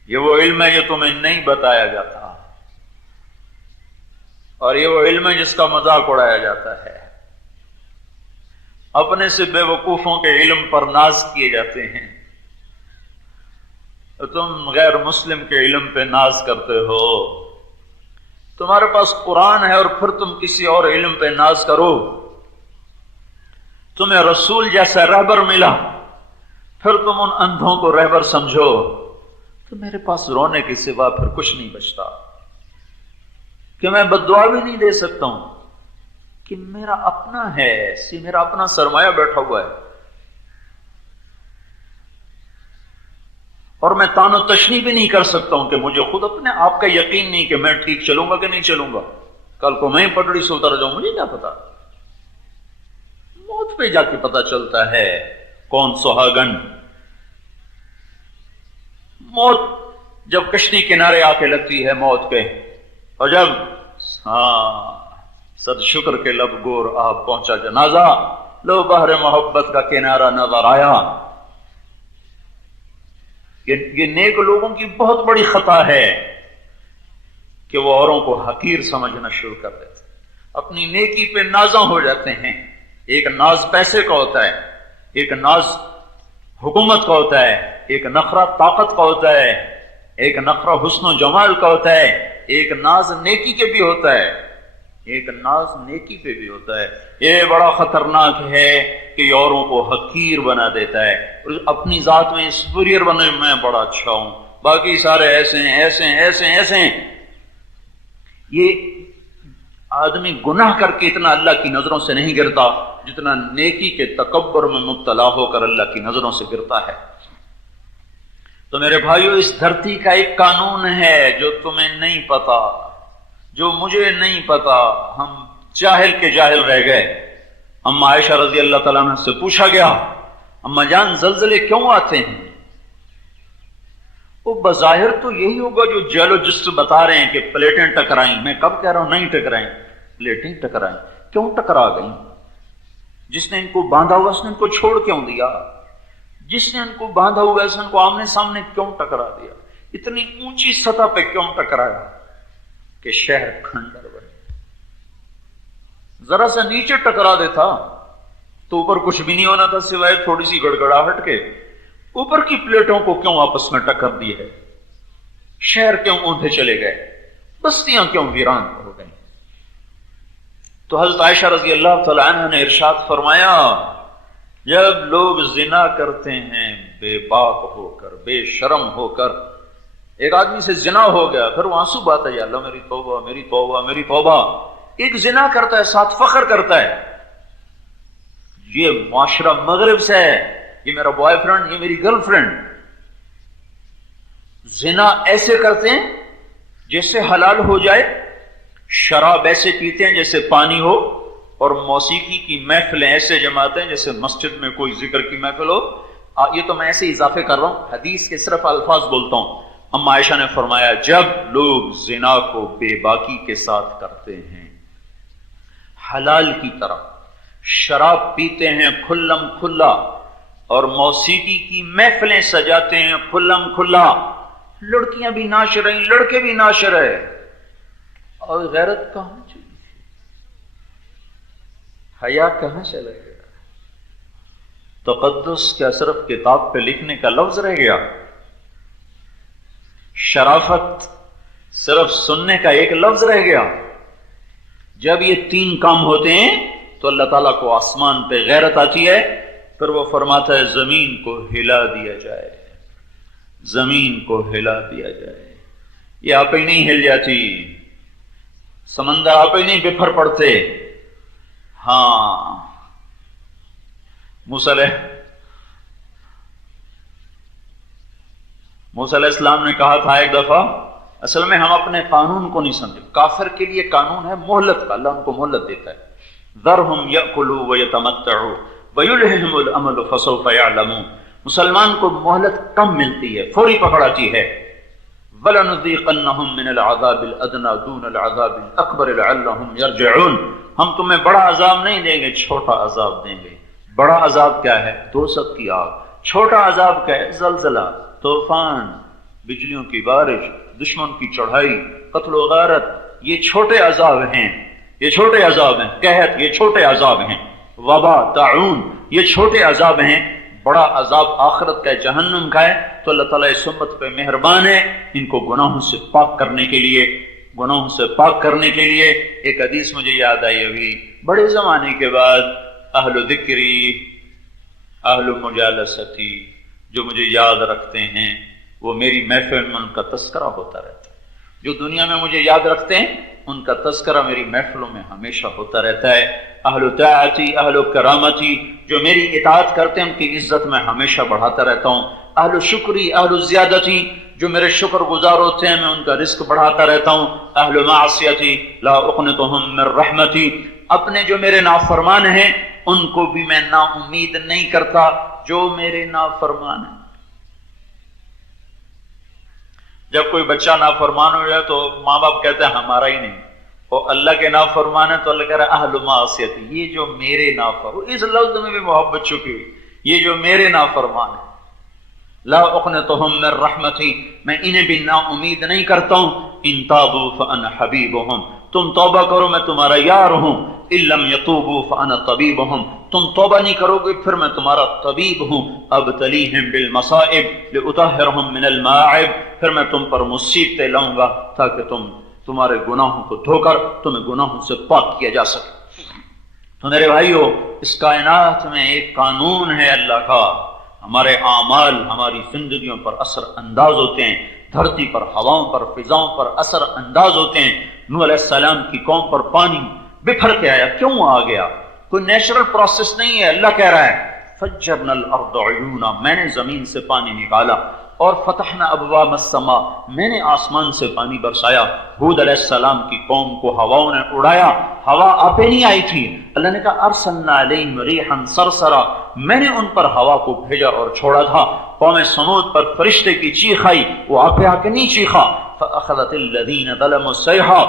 یہ وہ علم ہے جو تمہیں نہیں بتایا جاتا، اور یہ وہ علم ہے جس کا مذاق اڑایا جاتا ہے۔ اپنے سے بے وقوفوں کے علم پر ناز کیے جاتے ہیں، تم غیر مسلم کے علم پہ ناز کرتے ہو۔ تمہارے پاس قرآن ہے اور پھر تم کسی اور علم پہ ناز کرو۔ تمہیں رسول جیسا رہبر ملا، پھر تم ان اندھوں کو رہبر سمجھو، تو میرے پاس رونے کے سوا پھر کچھ نہیں بچتا، کہ میں بد دعا بھی نہیں دے سکتا ہوں، کہ میرا اپنا ہے، میرا اپنا سرمایہ بیٹھا ہوا ہے، اور میں تان و تشنیع بھی نہیں کر سکتا ہوں کہ مجھے خود اپنے آپ کا یقین نہیں کہ میں ٹھیک چلوں گا کہ نہیں چلوں گا، کل کو میں پٹڑی سے اتر جاؤں، مجھے کیا پتا۔ موت پہ جا کے پتا چلتا ہے کون سہاگن۔ موت جب کشتی کنارے آ کے لگتی ہے موت کے، اور جب صد شکر کے لب گور آپ پہنچا جنازہ، لو بحر محبت کا کنارہ نظر آیا۔ یہ نیک لوگوں کی بہت بڑی خطا ہے کہ وہ اوروں کو حقیر سمجھنا شروع کر دیتے، اپنی نیکی پہ نازاں ہو جاتے ہیں۔ ایک ناز پیسے کا ہوتا ہے، ایک ناز حکومت کا ہوتا ہے، ایک نخرہ طاقت کا ہوتا ہے، ایک نخرہ حسن و جمال کا ہوتا ہے، ایک ناز نیکی کے بھی ہوتا ہے، ایک ناز نیکی پہ بھی ہوتا ہے۔ یہ بڑا خطرناک ہے کہ یہ اوروں کو حقیر بنا دیتا ہے، اور اپنی ذات میں سپیریئر بنے، میں بڑا اچھا ہوں، باقی سارے ایسے ہیں۔ یہ آدمی گناہ کر کے اتنا اللہ کی نظروں سے نہیں گرتا جتنا نیکی کے تکبر میں مبتلا ہو کر اللہ کی نظروں سے گرتا ہے۔ تو میرے بھائیو، اس دھرتی کا ایک قانون ہے جو تمہیں نہیں پتا، جو مجھے نہیں پتا، ہم جاہل کے جاہل رہ گئے۔ اما عائشہ رضی اللہ تعالیٰ عنہ سے پوچھا گیا، اما جان زلزلے کیوں آتے ہیں؟ وہ بظاہر تو یہی ہوگا جو جیولوجسٹ بتا رہے ہیں کہ پلیٹیں ٹکرائیں، میں کب کہہ رہا ہوں نہیں ٹکرائیں، پلیٹیں ٹکرائیں۔ کیوں ٹکرا گئیں؟ جس نے ان کو باندھا ہوا اس نے ان کو چھوڑ کیوں دیا؟ جس نے ان کو باندھا ہوا اس نے ان کو آمنے سامنے کیوں ٹکرا دیا؟ اتنی اونچی سطح پہ کیوں ٹکرایا کہ شہر کھنڈر بنے؟ ذرا سا نیچے ٹکرا دیتا تو اوپر کچھ بھی نہیں ہونا تھا سوائے تھوڑی سی گڑگڑاہٹ کے۔ اوپر کی پلیٹوں کو کیوں آپس میں ٹکر دی ہے؟ شہر کیوں اوندھے چلے گئے؟ بستیاں کیوں ویران ہو گئیں؟ تو حضرت عائشہ رضی اللہ تعالی عنہ نے ارشاد فرمایا، جب لوگ زنا کرتے ہیں بے باک ہو کر، بے شرم ہو کر، ایک آدمی سے زنا ہو گیا، پھر وہ آنسو بہاتا ہے، یا اللہ میری توبہ میری توبہ میری توبہ۔ ایک زنا کرتا ہے ساتھ فخر کرتا ہے، یہ معاشرہ مغرب سے ہے، یہ میرا بوائے فرینڈ، یہ میری گرل فرینڈ۔ زنا ایسے کرتے ہیں جیسے حلال ہو جائے، شراب ایسے پیتے ہیں جیسے پانی ہو، اور موسیقی کی محفلیں ایسے جماتے ہیں جیسے مسجد میں کوئی ذکر کی محفل ہو۔ یہ تو میں ایسے اضافے کر رہا ہوں، حدیث کے صرف الفاظ بولتا ہوں۔ اما عائشہ نے فرمایا، جب لوگ زنا کو بے باکی کے ساتھ کرتے ہیں، حلال کی طرح شراب پیتے ہیں کھلم کھلا، اور موسیقی کی محفلیں سجاتے ہیں کھلم کھلا، لڑکیاں بھی ناچ رہی، لڑکے بھی ناچ رہے، اور غیرت کہاں چلی، حیا کہاں چلا گیا؟ تقدس کیا صرف کتاب پہ لکھنے کا لفظ رہ گیا؟ شرافت صرف سننے کا ایک لفظ رہ گیا؟ جب یہ تین کام ہوتے ہیں تو اللہ تعالیٰ کو آسمان پہ غیرت آتی ہے، پھر وہ فرماتا ہے زمین کو ہلا دیا جائے، زمین کو ہلا دیا جائے۔ یہ آپ ہی نہیں ہل جاتی، سمندر آپ ہی نہیں بکھر پڑتے۔ ہاں، موسیٰ علیہ السلام نے کہا تھا ایک دفعہ، اصل میں ہم اپنے قانون کو نہیں سمجھے، کافر کے لیے قانون ہے مہلت کا، اللہ ان کو مہلت دیتا ہے، ذرہم یأکلوا ویتمتعوا ویلہہم الامل فسوف یعلمون۔ مسلمان کو مہلت کم ملتی ہے، فوری پکڑ آتی ہے۔ وَلَنُذِيقَنَّهُم مِّنَ الْعَذَابِ الْأَدْنَىٰ دُونَ الْعَذَابِ الْأَكْبَرِ لَعَلَّهُمْ يَرْجِعُونَ۔ ہم تمہیں بڑا عذاب نہیں دیں گے، چھوٹا عذاب دیں گے۔ بڑا عذاب کیا ہے؟ دوزخ کی آگ۔ چھوٹا عذاب کیا ہے؟ زلزلہ، طوفان، بجلیوں کی بارش، دشمن کی چڑھائی، قتل و غارت۔ یہ چھوٹے عذاب ہیں، یہ چھوٹے عذاب ہیں۔ قحط، یہ چھوٹے عذاب ہیں۔ وبا، طاعون، یہ چھوٹے عذاب ہیں۔ بڑا عذاب آخرت کا جہنم کا ہے۔ تو اللہ تعالیٰ اس امت پہ مہربان ہے، ان کو گناہوں سے پاک کرنے کے لیے، گناہوں سے پاک کرنے کے لیے۔ ایک حدیث مجھے یاد آئی ابھی، بڑے زمانے کے بعد، اہل ذکری، اہل مجالستی، جو مجھے یاد رکھتے ہیں، وہ میری محفل میں ان کا تذکرہ ہوتا رہتا ہے۔ جو دنیا میں مجھے یاد رکھتے ہیں ان کا تذکرہ میری محفلوں میں ہمیشہ ہوتا رہتا ہے۔ اہل طاعتی، اہل کرامتی، جو میری اطاعت کرتے ہیں ان کی عزت میں ہمیشہ بڑھاتا رہتا ہوں۔ اہل شکری، اہل زیادتی، جو میرے شکر گزار ہوتے ہیں میں ان کا رزق بڑھاتا رہتا ہوں۔ اہل معصیتی لا اقنطہم من رحمتی، اپنے جو میرے نافرمان ہیں ان کو بھی میں نا امید نہیں کرتا جو میرے نافرمان ہیں۔ جب کوئی بچہ نافرمان ہو جائے تو ماں باپ کہتے ہیں ہمارا ہی نہیں، اور اللہ کے نافرمان ہے تو اللہ کہہ رہا ہے اہل معصیتی، یہ جو میرے نافرمان، اس لفظ میں بھی محبت چھپی ہوئی، یہ جو میرے نافرمان ہے۔ لا اقنطہم من رحمتی، میں انہیں بھی نا امید نہیں کرتا ہوں۔ ان تابوا فانا حبیبہم، تم توبہ کرو میں تمہارا یار ہوں۔ ان لم یتوبوا فانا طبیبہم، تم توبہ نہیں کرو گے پھر میں تمہارا طبیب ہوں۔ ابتلیہم بالمصائب لأطہرہم من الماعب، پھر میں تم پر مصیبتیں لاؤں گا تاکہ تمہارے گناہوں کو دھو کر تمہیں گناہوں سے پاک کیا جا سکے۔ تو میرے بھائیو، اس کائنات میں ایک قانون ہے اللہ کا، ہمارے اعمال ہماری زندگیوں پر اثر انداز ہوتے ہیں، دھرتی پر، ہواؤں پر، فضاؤں پر اثر انداز ہوتے ہیں۔ نوح علیہ السلام کی قوم پر پانی بکھر کے آیا، کیوں آ گیا؟ کوئی نیچرل پروسیس نہیں ہے، اللہ کہہ رہا ہے فجرنا الارض عیونا، میں نے زمین سے پانی نکالا، اور فتحنا ابواب السماء، میں نے آسمان سے پانی برسایا۔ ہود علیہ السلام کی قوم کو ہواؤں نے اڑایا، ہوا آپے نہیں آئی تھی، اللہ نے کہا ارسلنا علیہم ریحا صرصرا، میں نے ان پر ہوا کو بھیجا اور چھوڑا تھا۔ قوم سمود پر فرشتے کی چیخ آئی، وہ آپے آ کے نہیں چیخا۔ فاخذت الذین ظلموا الصیحہ،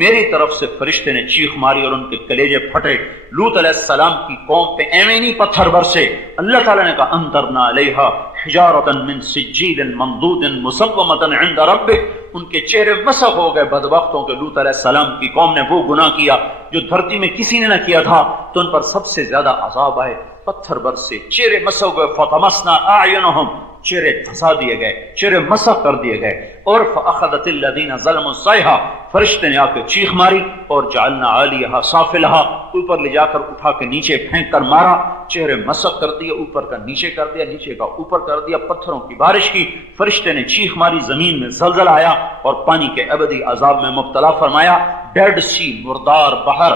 میری طرف سے فرشتے نے چیخ ماری اور ان کے کلیجے پھٹے۔ لوط علیہ السلام کی قوم پہ ایویں نہیں پتھر برسے، اللہ تعالیٰ نے کہا امطرنا علیہا حجارۃ من سجیل منضود مسومۃ عند ربک، ان کے چہرے مسخ ہو گئے بدبختوں کے۔ لوط علیہ السلام کی قوم نے وہ گناہ کیا جو دھرتی میں کسی نے نہ کیا تھا، تو ان پر سب سے زیادہ عذاب آئے، پتھر برسے، چہرے مسخ ہوئے۔ فطمسنا اعینہم، چہرے دھسا دیے گئے، چہرے مسخ کر دیے گئے۔ اور فاخذت الذین ظلموا الصیحہ، فرشتے نے آ کے چیخ ماری، اور جعلنا عالیہا سافلہا، اوپر لے جا کر اٹھا کے نیچے پھینک کر مارا، چہرے مسخ کر دیے، اوپر کا نیچے کر دیا، نیچے کا اوپر کر دیا، پتھروں کی بارش کی۔ فرشتے نے چیخ ماری، زمین میں زلزلہ آیا اور پانی کے ابدی عذاب میں مبتلا فرمایا۔ ڈیڈ سی، مردار بحر،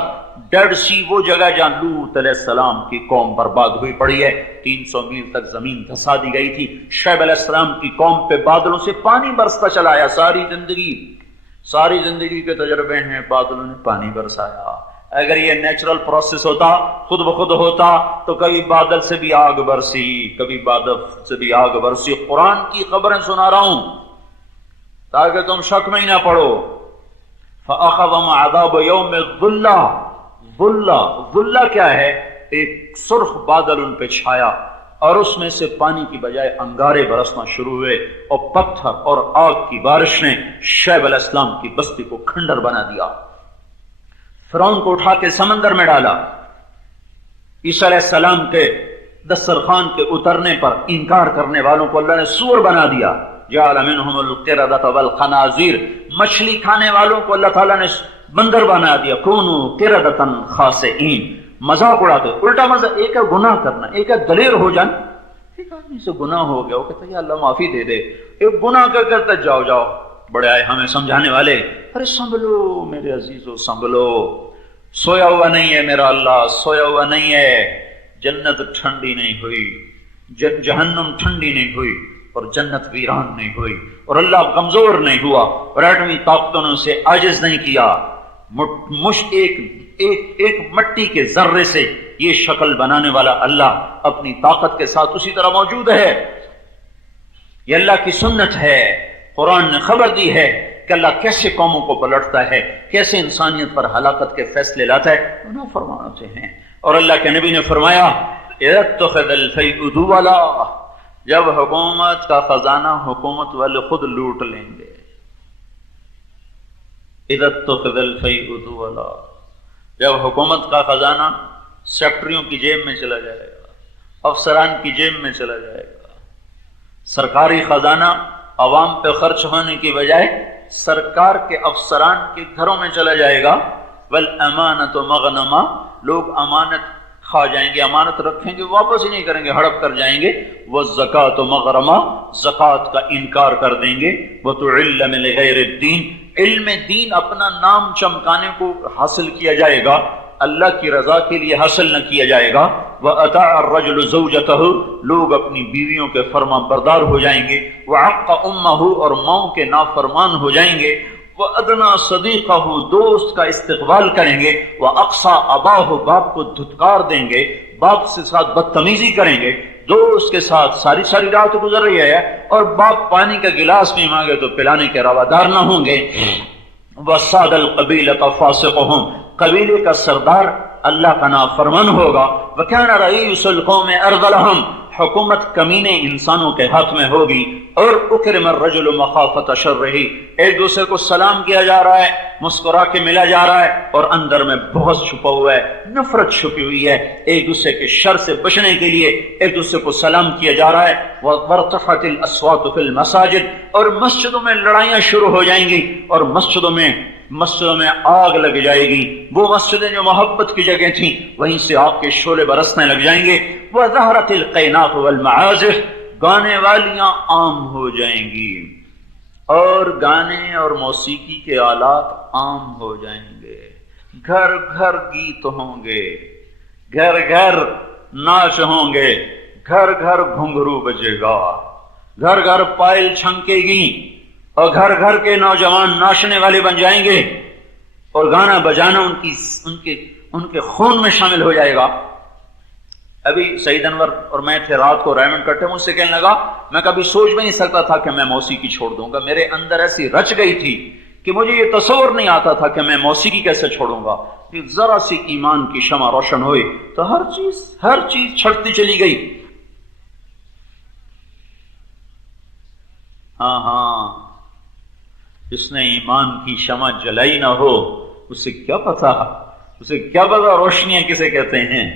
ڈیڈ سی وہ جگہ جہاں لوط علیہ السلام کی قوم برباد ہوئی پڑی ہے، 300 میل تک زمین دھسا دی گئی تھی۔ شعیب علیہ السلام کی قوم پہ بادلوں سے پانی برستا چلا آیا، ساری زندگی کے تجربے ہیں، بادلوں نے پانی برسایا۔ اگر یہ نیچرل پروسیس ہوتا، خود بخود ہوتا، تو کبھی بادل سے بھی آگ برسی، کبھی بادل سے بھی آگ برسی۔ قرآن کی خبریں سنا رہا ہوں تاکہ تم شک میں ہی نہ پڑو۔ فَأَخَذَهُمْ عَذَابُ يَوْمِ الظُّلَّةِ، ظلہ کیا ہے؟ ایک سرخ بادل ان پہ چھایا، اور اس میں سے پانی کی بجائے انگارے برسنا شروع ہوئے، اور پتھر اور آگ کی بارش نے شعیب علیہ السلام کی بستی کو کھنڈر بنا دیا۔ فرعون کو اٹھا کے سمندر میں ڈالا۔ عیسیٰ علیہ السلام کے دسترخوان کے اترنے پر انکار کرنے والوں کو اللہ نے سور بنا دیا۔ جعل منہم القردۃ والخنازیر، مچھلی کھانے والوں کو اللہ تعالیٰ نے بندر بنا دیا۔ کونوا قردۃ خاسئین، مذاق اڑاتے، الٹا مذاق۔ ایک ہے گناہ کرنا، ایک ہے دلیر ہو جانا۔ ایک آدمی سے گناہ ہو گیا، وہ کہتا ہے یا اللہ معافی دے دے، ایک گناہ کر کرتا جاؤ جاؤ، بڑے آئے ہمیں سمجھانے والے، ارے سنبھلو میرے عزیزو سنبھلو، سویا ہوا نہیں ہے میرا اللہ، سویا ہوا نہیں ہے۔ جنت ٹھنڈی نہیں ہوئی، جہنم ٹھنڈی نہیں ہوئی، اور جنت ویران نہیں ہوئی، اور اللہ کمزور نہیں ہوا، اور ایٹمی طاقتوں نے اسے عاجز نہیں کیا۔ ایک مٹی کے ذرے سے یہ شکل بنانے والا اللہ اپنی طاقت کے ساتھ اسی طرح موجود ہے۔ یہ اللہ کی سنت ہے۔ قرآن نے خبر دی ہے کہ اللہ کیسے قوموں کو پلٹتا ہے، کیسے انسانیت پر ہلاکت کے فیصلے لاتا ہے، انہوں فرماتے ہیں۔ اور اللہ کے نبی نے فرمایا اذا اتخذ الفیء دولا، جب حکومت کا خزانہ حکومت والے خود لوٹ لیں گے۔ اذا اتخذ الفیء دولا، جب حکومت کا خزانہ سیکٹریوں کی جیب میں چلا جائے گا، افسران کی جیب میں چلا جائے گا، سرکاری خزانہ عوام پہ خرچ ہونے کی بجائے سرکار کے افسران کے گھروں میں چلا جائے گا۔ والامانۃ مغنما، لوگ امانت کھا جائیں گے، امانت رکھیں گے واپس ہی نہیں کریں گے، ہڑپ کر جائیں گے۔ والزکاۃ مغرما، زکوٰۃ کا انکار کر دیں گے۔ وتعلم لغیر الدین، علم دین اپنا نام چمکانے کو حاصل کیا جائے گا، اللہ کی رضا کے لیے حاصل نہ کیا جائے گا۔ وَأَطَاعَ الرَّجُلُ زَوْجَتَهُ، لوگ اپنی بیویوں کے فرما بردار ہو جائیں گے۔ وَعَقَّ أُمَّهُ، اور ماؤں کے نافرمان ہو جائیں گے۔ وَأَدْنَىٰ صَدِيقَهُ، دوست کا استقبال کریں گے۔ وَأَقْصَىٰ أَبَاهُ، باپ کو دھتکار دیں گے، باپ سے ساتھ بدتمیزی کریں گے۔ دوست کے ساتھ ساری رات گزر رہی ہے اور باپ پانی کا گلاس نہیں مانگے تو پلانے کے روادار نہ ہوں گے۔ وَصَادَ الْقَبِيلَةَ فَاسِقُهُمْ، قبیلے کا سردار اللہ کا نافرمان ہوگا۔ وَكَانَ رَئِيسُ الْقَوْمِ أَرْذَلَهُمْ، حکومت کمینے انسانوں کے ہاتھ میں ہوگی۔ اور اکرم الرجل مخافۃ شرہ، ایک دوسرے کو سلام کیا جا رہا ہے، مسکرا کے ملا جا رہا ہے، اور اندر میں بغض چھپا ہوا ہے، نفرت چھپی ہوئی ہے۔ ایک دوسرے کے شر سے بچنے کے لیے ایک دوسرے کو سلام کیا جا رہا ہے۔ وارتفعت الاصوات فی المساجد، اور مسجدوں میں لڑائیاں شروع ہو جائیں گی، اور مسجدوں میں آگ لگ جائے گی۔ وہ مسجدیں جو محبت کی جگہ تھیں وہیں سے آگ کے شعلے برسنے لگ جائیں گے۔ وظہرت القینات والمعازف، گانے والیاں عام ہو جائیں گی، اور گانے اور موسیقی کے آلات عام ہو جائیں گے۔ گھر گھر گیت ہوں گے، گھر گھر ناچ ہوں گے، گھر گھر گھنگرو بجے گا، گھر گھر پائل چھنکے گی، اور گھر گھر کے نوجوان ناچنے والے بن جائیں گے، اور گانا بجانا ان کے خون میں شامل ہو جائے گا۔ ابھی سعید انور اور میں تھے رات کو ریمنڈ کٹے، مجھ سے کہنے لگا میں کبھی سوچ بھی نہیں سکتا تھا کہ میں موسیقی چھوڑ دوں گا، میرے اندر ایسی رچ گئی تھی کہ مجھے یہ تصور نہیں آتا تھا کہ میں موسیقی کیسے چھوڑوں گا۔ کہ ذرا سی ایمان کی شمع روشن ہوئی تو ہر چیز چھٹتی چلی گئی۔ ہاں، جس نے ایمان کی شمع جلائی نہ ہو اسے کیا پتا روشنیاں کسے کہتے ہیں۔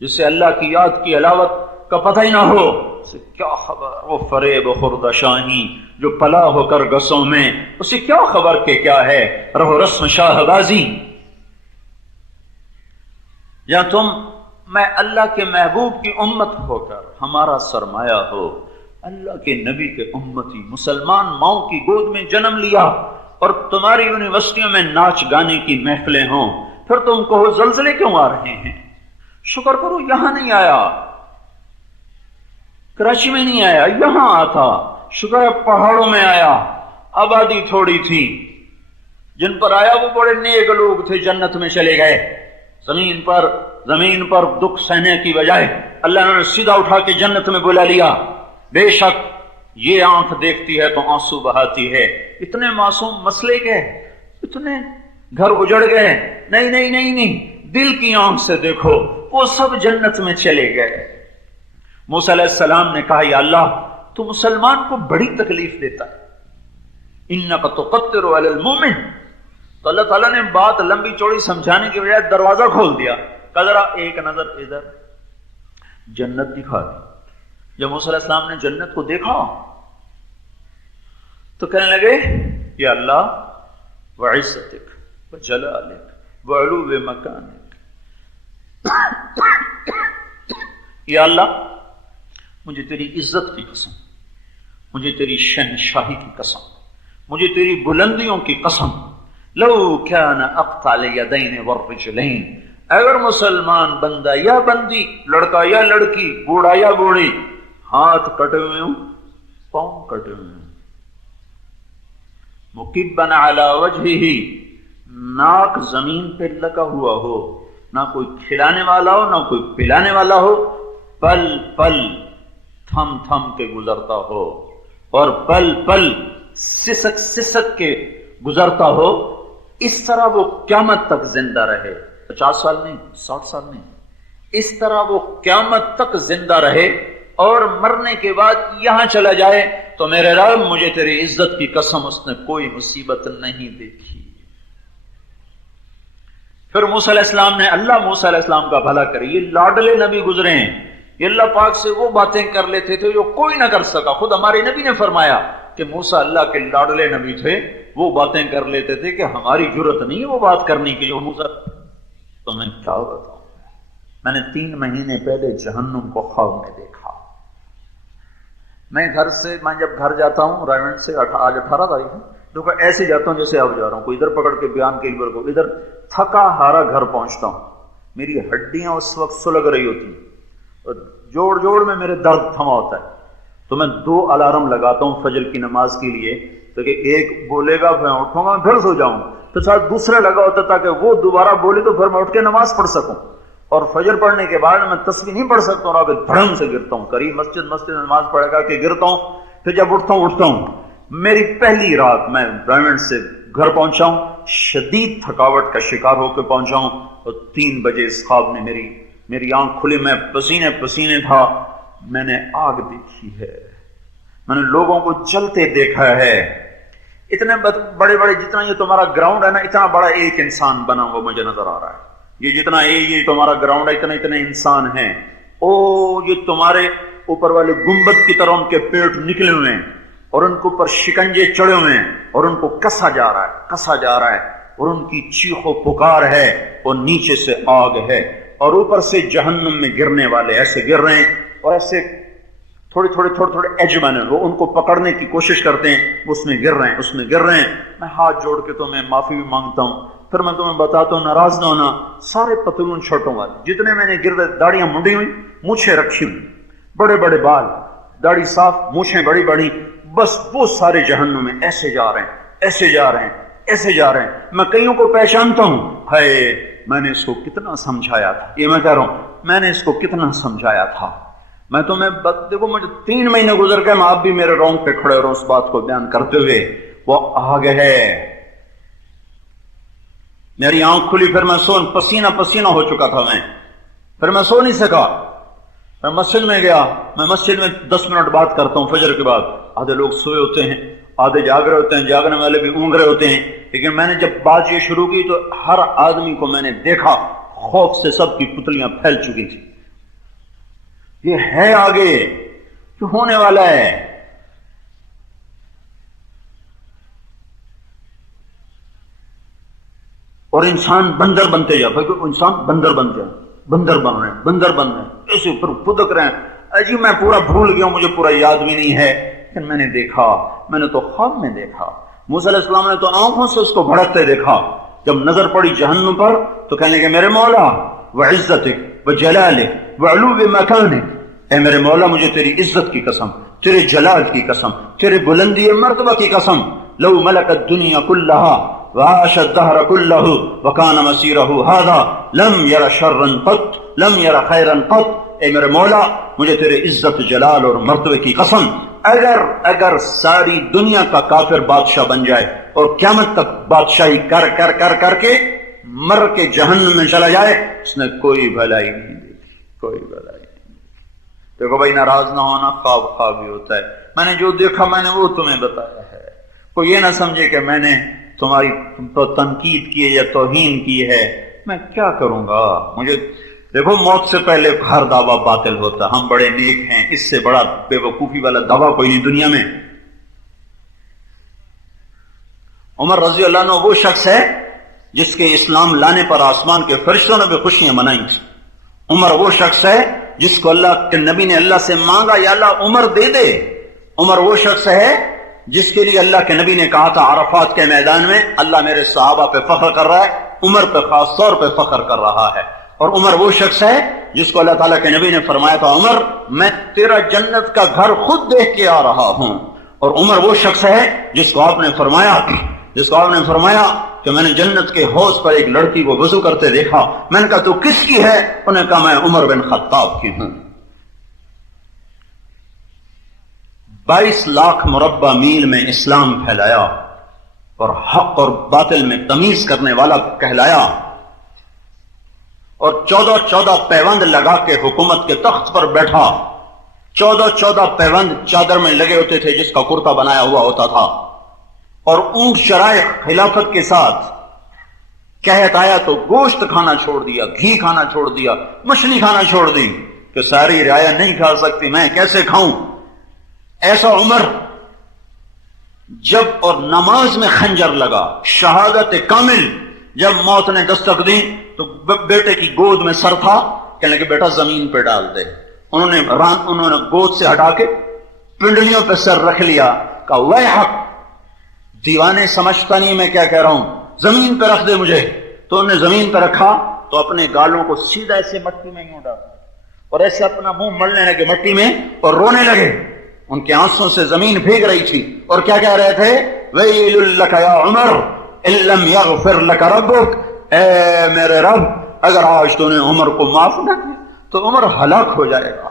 جسے اللہ کی یاد کی علاوت کا پتہ ہی نہ ہو اسے کیا خبر وہ فریب و خرد شاہی جو پلا ہو کر گسوں میں، اسے کیا خبر کہ کیا ہے رہو رسم شاہ بازی۔ یا میں اللہ کے محبوب کی امت ہو کر ہمارا سرمایہ ہو، اللہ کے نبی کے امتی مسلمان ماؤں کی گود میں جنم لیا، اور تمہاری یونیورسٹیوں میں ناچ گانے کی محفلیں ہوں، پھر تم کہو زلزلے کیوں آ رہے ہیں؟ شکر کرو یہاں نہیں آیا، کراچی میں نہیں آیا، یہاں آتا۔ شکر ہے پہاڑوں میں آیا، آبادی تھوڑی تھی، جن پر آیا وہ بڑے نیک لوگ تھے، جنت میں چلے گئے۔ زمین پر دکھ سہنے کی بجائے اللہ نے سیدھا اٹھا کے جنت میں بلا لیا۔ بے شک یہ آنکھ دیکھتی ہے تو آنسو بہاتی ہے، اتنے معصوم مسئلے کے، اتنے گھر اجڑ گئے، نہیں، دل کی آنکھ سے دیکھو، وہ سب جنت میں چلے گئے۔ موسیٰ علیہ السلام نے کہا یا اللہ تو مسلمان کو بڑی تکلیف دیتا ہے، انک تقتر علی المؤمن. تو اللہ تعالیٰ نے بات لمبی چوڑی سمجھانے کی بجائے دروازہ کھول دیا، کہ ذرا ایک نظر ادھر، جنت دکھا دی. جب موسیٰ علیہ السلام نے جنت کو دیکھا تو کہنے لگے یا اللہ وعزتک وجلالک وعلو مکانک، یا اللہ مجھے تیری عزت کی قسم، مجھے تیری شہنشاہی کی قسم، مجھے تیری بلندیوں کی قسم، لو کان اقطع الیدین والرجلین، اگر مسلمان بندہ یا بندی، لڑکا یا لڑکی، بوڑھا یا بوڑھی، ہاتھ کٹے ہوئے ہوں، پاؤں کٹے ہوئے ہوں، مکبن علی وجہہ، ناک زمین پہ لگا ہوا ہو، نہ کوئی کھلانے والا ہو نہ کوئی پلانے والا ہو، پل پل تھم تھم کے گزرتا ہو اور پل پل سسک سسک کے گزرتا ہو، اس طرح وہ قیامت تک زندہ رہے، 50 سال نہیں، 60 سال نہیں، اس طرح وہ قیامت تک زندہ رہے اور مرنے کے بعد یہاں چلا جائے تو میرے رب مجھے تیری عزت کی قسم اس نے کوئی مصیبت نہیں دیکھی. پھر موسیٰ علیہ السلام نے، اللہ موسیٰ علیہ السلام کا بھلا کرے، یہ لاڈلے نبی گزرے ہیں، یہ اللہ پاک سے وہ باتیں کر لیتے تھے جو کوئی نہ کر سکا. خود ہمارے نبی نے فرمایا کہ موسیٰ اللہ کے لاڈلے نبی تھے، وہ باتیں کر لیتے تھے کہ ہماری جرت نہیں ہے وہ بات کرنے کی جو موسیٰ. تو میں کیا بتاؤں، میں نے 3 مہینے پہلے جہنم کو خواب میں دیکھا. میں جب گھر جاتا ہوں رائمنڈ سے، آج 18 تاریخ ہے، تو ایسے جاتا ہوں جیسے اب جا رہا ہوں، کوئی ادھر پکڑ کے بیان کے لیے کو ادھر، تھکا ہارا گھر پہنچتا ہوں، میری ہڈیاں اس وقت سلگ رہی ہوتی اور جوڑ جوڑ میں میرے درد تھما ہوتا ہے. تو میں 2 الارم لگاتا ہوں فجر کی نماز کے لیے، تو کہ ایک بولے گا میں اٹھوں گا پھر سو جاؤں، تو ساتھ دوسرا لگا ہوتا تاکہ وہ دوبارہ بولے تو پھر میں اٹھ کے نماز پڑھ سکوں. اور فجر پڑھنے کے بعد میں تسبیح نہیں پڑھ سکتا ہوں، اور دھڑم سے گرتا ہوں، قریب مسجد نماز پڑھے گا کہ گرتا ہوں. پھر جب اٹھتا ہوں. میری پہلی رات میں ڈائمنڈ سے گھر پہنچا ہوں، شدید تھکاوٹ کا شکار ہو کے پہنچا ہوں، اور 3 بجے اس خواب نے میری آنکھ کھلی، میں پسینے تھا. میں نے آگ دیکھی ہے، میں نے لوگوں کو جلتے دیکھا ہے، اتنے بڑے جتنا یہ تمہارا گراؤنڈ ہے نا، اتنا بڑا ایک انسان بنا ہوا مجھے نظر آ رہا ہے. یہ جتنا یہ تمہارا گراؤنڈ ہے، اتنے انسان ہیں. یہ تمہارے اوپر والے گنبد کی طرح ان کے پیٹ نکلے ہوئے ہیں، اور ان کے اوپر شکنجے چڑھے ہوئے ہیں، اور ان کو کسا جا رہا ہے، اور ان کی چیخ و پکار ہے، اور نیچے سے آگ ہے، اور اوپر سے جہنم میں گرنے والے ایسے گر رہے ہیں، اور ایسے تھوڑے ایج بنے، وہ ان کو پکڑنے کی کوشش کرتے ہیں، اس میں گر رہے ہیں. میں ہاتھ جوڑ کے تمہیں معافی بھی مانگتا ہوں. پھر میں تمہیں بتاتا ہوں، ناراض نہ ہونا، سارے پتلون چھوٹوں والے جتنے میں نے گرد، داڑیاں منڈی ہوئی، مونچھیں رکھی ہوئی، بڑے بڑے بال، داڑھی صاف، مونچھیں بڑی بڑی، بس وہ سارے جہنم میں ایسے جا رہے ہیں. میں کئیوں کو پہچانتا ہوں. میں نے اس کو کتنا سمجھایا تھا، یہ میں کہہ رہا ہوں، میں نے اس کو کتنا سمجھایا تھا. میں تمہیں دیکھو، مجھے 3 مہینے گزر گئے، میں آپ بھی میرے رونگ پہ کھڑے ہو رہا ہوں اس بات کو بیان کرتے ہوئے. وہ آگ ہے. میری آنکھ کھلی، پھر میں پسینہ ہو چکا تھا. پھر میں سو نہیں سکا. میں مسجد میں گیا. میں مسجد میں 10 منٹ بات کرتا ہوں فجر کے بعد. آدھے لوگ سوئے ہوتے ہیں، آدھے جاگ رہے ہوتے ہیں، جاگنے والے بھی اونگ رہے ہوتے ہیں. لیکن میں نے جب بات یہ شروع کی تو ہر آدمی کو میں نے دیکھا، خوف سے سب کی پتلیاں پھیل چکی تھی. یہ ہے آگے جو ہونے والا ہے. اور انسان بندر بنتے جا، انسان بندر بن رہے ہیں، ایسے اوپر پھدک رہے ہیں. اجی میں پورا بھول گیا ہوں، مجھے پورا یاد بھی نہیں ہے، لیکن میں نے دیکھا، میں نے تو خواب میں دیکھا. موسیٰ علیہ السلام نے تو آنکھوں سے اس کو بھڑکتے دیکھا. جب نظر پڑی جہنم پر تو کہنے کہ میرے مولا وعزتک وجلالک وعلو مکانک، اے میرے مولا مجھے تیری عزت کی قسم، تیرے جلال کی قسم، تیرے بلندی مرتبہ کی قسم، لو ملک الدنیا کلہا وعاش الدہر کلہ وکان مسیرہ ھذا لم یر شرا قط لم یر خیرا قط. اے میرے مولا مجھے تیرے عزت جلال اور مرتبے کی قسم، اگر ساری دنیا کا کافر بادشاہ بن جائے اور قیامت تک بادشاہی کر کے مر کے جہنم میں چلا جائے، اس نے کوئی بھلائی نہیں دیکھی، کوئی بھلائی نہیں. دیکھو بھائی ناراض نہ ہونا، خواب خواب ہی ہوتا ہے، میں نے جو دیکھا میں نے وہ تمہیں بتایا ہے، کوئی یہ نہ سمجھے کہ میں نے تمہاری تنقید کی ہے یا توہین کی ہے، میں کیا کروں گا، مجھے دیکھو موت سے پہلے ہر دعویٰ باطل ہوتا، ہم بڑے نیک ہیں، اس سے بڑا بے وقوفی والا دعویٰ کوئی نہیں دنیا میں۔ عمر رضی اللہ عنہ وہ شخص ہے جس کے اسلام لانے پر آسمان کے فرشتوں نے بھی خوشیاں منائیں گی۔ عمر وہ شخص ہے جس کو اللہ کے نبی نے اللہ سے مانگا یا اللہ عمر دے دے۔ عمر وہ شخص ہے جس کے لیے اللہ کے نبی نے کہا تھا عرفات کے میدان میں اللہ میرے صحابہ پہ فخر کر رہا ہے، عمر پہ خاص طور پہ فخر کر رہا ہے۔ اور عمر وہ شخص ہے جس کو اللہ تعالیٰ کے نبی نے فرمایا تھا عمر میں تیرا جنت کا گھر خود دیکھ کے آ رہا ہوں۔ اور عمر وہ شخص ہے جس کو آپ نے فرمایا کہ میں نے جنت کے حوض پر ایک لڑکی کو وضو کرتے دیکھا، میں نے کہا تو کس کی ہے؟ انہوں نے کہا میں عمر بن خطاب کی ہوں۔ 22 لاکھ مربع میل میں اسلام پھیلایا اور حق اور باطل میں تمیز کرنے والا کہلایا، اور 14 پیوند لگا کے حکومت کے تخت پر بیٹھا۔ 14 پیوند چادر میں لگے ہوتے تھے جس کا کرتا بنایا ہوا ہوتا تھا، اور اونٹ شرائع خلافت کے ساتھ قحط آیا تو گوشت کھانا چھوڑ دیا، گھی کھانا چھوڑ دیا، مچھلی کھانا چھوڑ دی کہ ساری رعایا نہیں کھا سکتی، میں کیسے کھاؤں؟ ایسا عمر جب اور نماز میں خنجر لگا، شہادت کامل جب موت نے دستک دی تو بیٹے کی گود میں سر تھا، کہنے لگے بیٹا زمین پہ ڈال دے۔ انہوں نے گود سے ہٹا کے پنڈلیوں پہ سر رکھ لیا، کہا وے حق، دیوانے سمجھتا نہیں میں کیا کہہ رہا ہوں، زمین پہ رکھ دے مجھے۔ تو انہوں نے زمین پہ رکھا تو اپنے گالوں کو سیدھا ایسے مٹی میں یوں ڈالا اور ایسے اپنا منہ ملنے لگے مٹی میں اور رونے لگے، ان کے آنسوں سے زمین بھیگ رہی تھی، اور کیا کہہ رہے تھے؟ ویل لک یا عمر ان لم یغفر لک ربک، اے میرے رب اگر آج تو نے عمر کو معاف نہ کیا تو عمر ہلاک ہو جائے گا،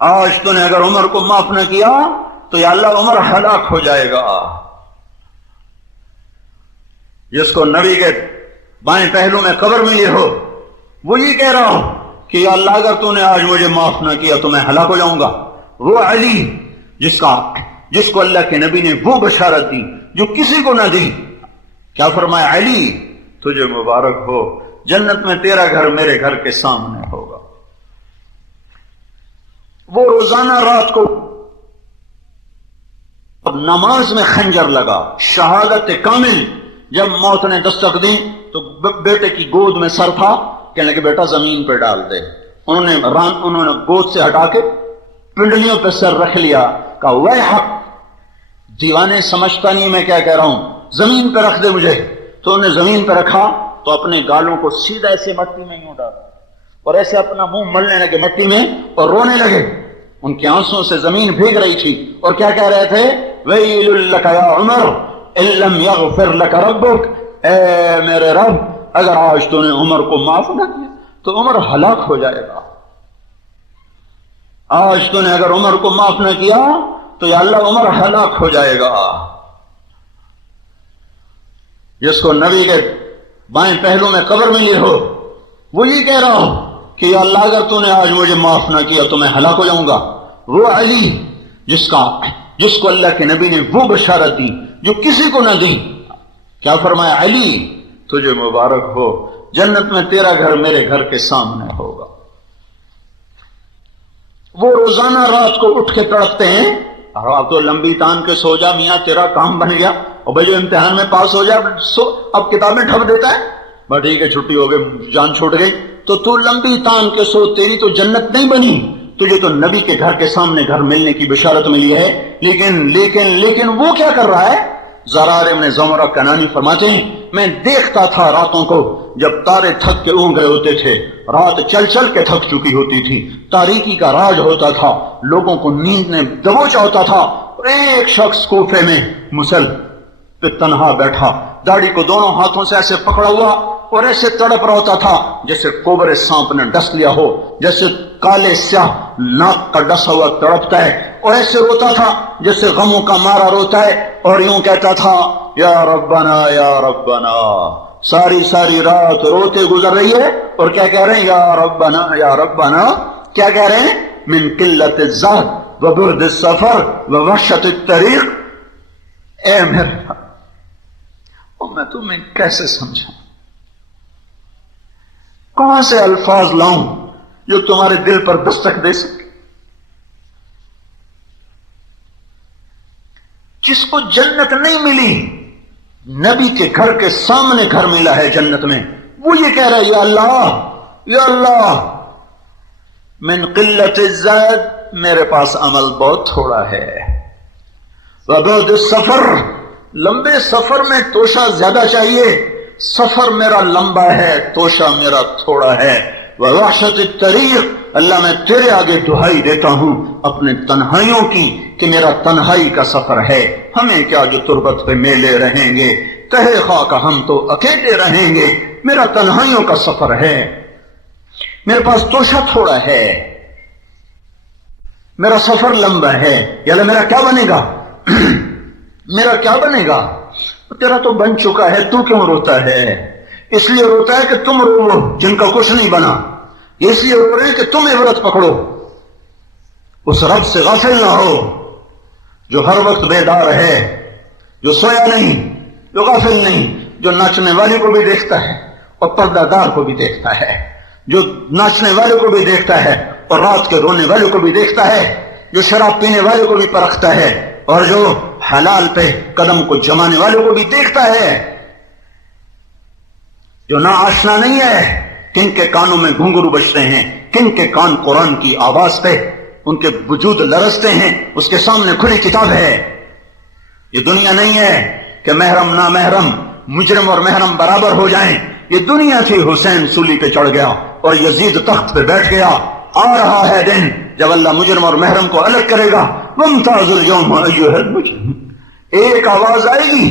آج تو نے اگر عمر کو معاف نہ کیا تو یا اللہ عمر ہلاک ہو جائے گا۔ جس کو نبی کے بائیں پہلو میں قبر ملی ہو وہ یہ کہہ رہا ہو کہ یا اللہ اگر تو نے آج مجھے معاف نہ کیا تو میں ہلاک ہو جاؤں گا۔ وہ علی جس کو اللہ کے نبی نے وہ بشارت دی جو کسی کو نہ دی، کیا فرمایا؟ علی تجھے مبارک ہو، جنت میں تیرا گھر میرے گھر کے سامنے ہوگا۔ وہ روزانہ رات کو نماز میں خنجر لگا، شہادت کامل جب موت نے دستک دی تو بیٹے کی گود میں سر تھا، کہنے لگے بیٹا زمین پہ ڈال دے۔ انہوں نے گود سے ہٹا کے پنڈلیوں پہ سر رکھ لیا، کہا وے حق، دیوانے سمجھتا نہیں میں کیا کہہ رہا ہوں، زمین پہ رکھ دے مجھے۔ تو انہوں نے زمین پہ رکھا تو اپنے گالوں کو سیدھا ایسے مٹی میں یوں ڈالا اور ایسے اپنا منہ ملنے لگے مٹی میں اور رونے لگے، ان کے آنسوں سے زمین بھیگ رہی تھی، اور کیا کہہ رہے تھے؟ ویل لک یا عمر ان لم یغفر لک ربک، اے میرے رب اگر آج تو نے عمر کو معاف نہ کیا تو عمر ہلاک ہو جائے گا، آج تو نے اگر عمر کو معاف نہ کیا تو یا اللہ عمر ہلاک ہو جائے گا۔ جس کو نبی کے بائیں پہلو میں قبر ملی ہو وہ یہ کہہ رہا ہو کہ یا اللہ اگر تو نے آج مجھے معاف نہ کیا تو میں ہلاک ہو جاؤں گا۔ وہ علی جس کو اللہ کے نبی نے وہ بشارت دی جو کسی کو نہ دی، کیا فرمایا؟ علی تجھے مبارک ہو، جنت میں تیرا گھر میرے گھر کے سامنے ہوگا۔ وہ روزانہ رات کو اٹھ کے تڑپتے ہیں، آپ تو لمبی تان کے سو جا میاں تیرا کام بن گیا، اور بھائی جو امتحان میں پاس ہو جائے اب کتابیں ٹھپ دیتا ہے، بس ٹھیک ہے چھٹی ہو گئی جان چھوٹ گئی، تو لمبی تان کے سو، تیری تو جنت نہیں بنی، تجھے تو نبی کے گھر کے سامنے گھر ملنے کی بشارت ملی ہے، لیکن وہ کیا کر رہا ہے؟ زرار ابن زمرہ کنانی فرماتے ہیں میں دیکھتا تھا راتوں کو جب تارے تھک کے اونگ گئے ہوتے تھے، رات چل چل کے تھک چکی ہوتی تھی، تاریکی کا راج ہوتا تھا، لوگوں کو نیند نے دبوچا ہوتا تھا، اور ایک شخص کوفے میں مسل پہ تنہا بیٹھا، داڑھی کو دونوں ہاتھوں سے ایسے پکڑا ہوا اور ایسے تڑپ رہا ہوتا تھا جیسے کوبرے سانپ نے ڈس لیا ہو، جیسے کالے سیاہ ناک کا ڈسا ہوا تڑپتا ہے، اور ایسے روتا تھا جیسے غموں کا مارا روتا ہے، اور یوں کہتا تھا یا ربنا یا ربنا، ساری رات روتے گزر رہی ہے، اور کیا کہہ رہے ہیں؟ یا ربنا یا ربنا کیا کہہ رہے ہیں؟ من قلت الزاد و بعد السفر و وحشت الطریق. اے میرے میں تمہیں کیسے سمجھاؤں؟ کہاں سے الفاظ لاؤں جو تمہارے دل پر دستک دے سکے؟ جس کو جنت نہیں ملی، نبی کے گھر کے سامنے گھر ملا ہے جنت میں، وہ یہ کہہ رہا ہے یا اللہ یا اللہ من قلت الزاد، میرے پاس عمل بہت تھوڑا ہے، وبعد السفر، لمبے سفر میں توشہ زیادہ چاہیے، سفر میرا لمبا ہے توشہ میرا تھوڑا ہے، ووحشت الطریق، اللہ میں تیرے آگے دہائی دیتا ہوں اپنے تنہائیوں کی کہ میرا تنہائی کا سفر ہے، ہمیں کیا جو تربت پہ میلے رہیں گے، تہے خاک ہم تو اکیلے رہیں گے، میرا تنہائیوں کا سفر ہے، میرے پاس توشہ تھوڑا ہے، میرا سفر لمبا ہے، یا اللہ میرا کیا بنے گا؟ میرا کیا بنے گا؟ تیرا تو بن چکا ہے، تو کیوں روتا ہے؟ اس لیے روتا ہے کہ تم رو جن کا کچھ نہیں بنا، اس لیے رو رہے ہیں کہ تم عبرت پکڑو، اس رب سے غافل نہ ہو جو ہر وقت بیدار ہے، جو سویا نہیں، جو غافل نہیں، جو ناچنے والے کو بھی دیکھتا ہے اور پردہ دار کو بھی دیکھتا ہے، جو ناچنے والے کو بھی دیکھتا ہے اور رات کے رونے والے کو بھی دیکھتا ہے، جو شراب پینے والے کو بھی پرکھتا ہے اور جو حلال پہ قدم کو جمانے والوں کو بھی دیکھتا ہے، جو نا آشنا نہیں ہے، کن کے کانوں میں گھنگرو بجتے ہیں، کن کے کان قرآن کی آواز پہ ان کے وجود لرزتے ہیں، اس کے سامنے کھلی کتاب ہے۔ یہ دنیا نہیں ہے کہ محرم نا محرم، مجرم اور محرم برابر ہو جائیں، یہ دنیا تھی حسین سولی پہ چڑھ گیا اور یزید تخت پہ بیٹھ گیا، آ رہا ہے دن جب اللہ مجرم اور محرم کو الگ کرے گا، وامتاز اليوم ایھا المجرم، ایک آواز آئے گی،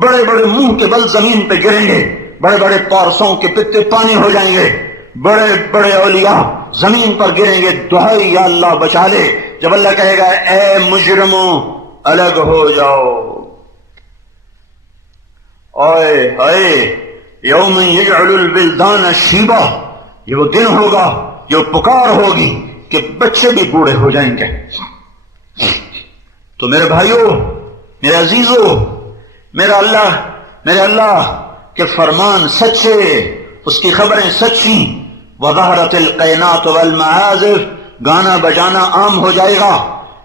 بڑے بڑے منہ کے بل زمین پہ گریں گے، بڑے بڑے پارسوں کے پتے پانی ہو جائیں گے، بڑے بڑے اولیاء زمین پر گریں گے، دہائی یا اللہ بچا لے، جب اللہ کہے گا اے مجرموں الگ ہو جاؤ، اوئے ہائے یوم یجعل الولدان شیبا، یہ وہ دن ہوگا، یہ پکار ہوگی کہ بچے بھی بوڑھے ہو جائیں گے۔ تو میرے بھائیوں، میرے عزیزوں، میرے اللہ کے فرمان سچے، اس کی خبریں سچی، وظہرت القینات والمعازف، گانا بجانا عام ہو جائے گا،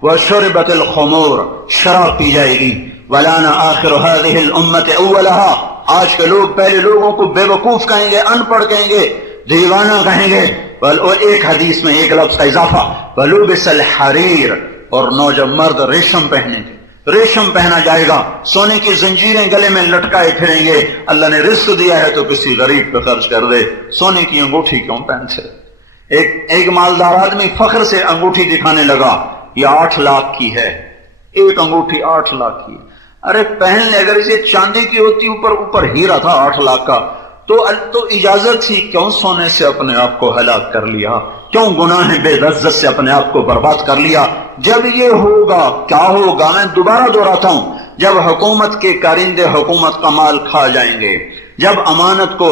وشربت الخمور، شراب پی جائے گی، ولان آخر هذه الامة اولها، آج کے لوگ پہلے لوگوں کو بے وقوف کہیں گے، ان پڑھ کہیں گے، دیوانہ کہیں گے، اور ایک حدیث میں ایک لفظ کا اضافہ، ولبس الحریر، اور نوجوان مرد ریشم پہنیں گے، ریشم پہنا جائے گا، سونے کی زنجیریں گلے میں لٹکائے پھریں گے، اللہ نے رزق دیا ہے تو کسی غریب پہ خرچ کر دے، سونے کی انگوٹھی کیوں پہنتے؟ ایک مالدار آدمی فخر سے انگوٹھی دکھانے لگا، یہ 8 لاکھ کی ہے، ایک انگوٹھی 8 لاکھ کی، ارے پہن لے، اگر اسے چاندی کی ہوتی، اوپر ہیرا تھا 8 لاکھ کا تو اجازت تھی، کیوں سونے سے اپنے آپ کو ہلاک کر لیا، کیوں گناہ بے لذت سے اپنے آپ کو برباد کر لیا؟ جب یہ ہوگا کیا ہوگا؟ میں دوبارہ دہراتا ہوں، جب حکومت کے کارندے حکومت کا مال کھا جائیں گے، جب امانت کو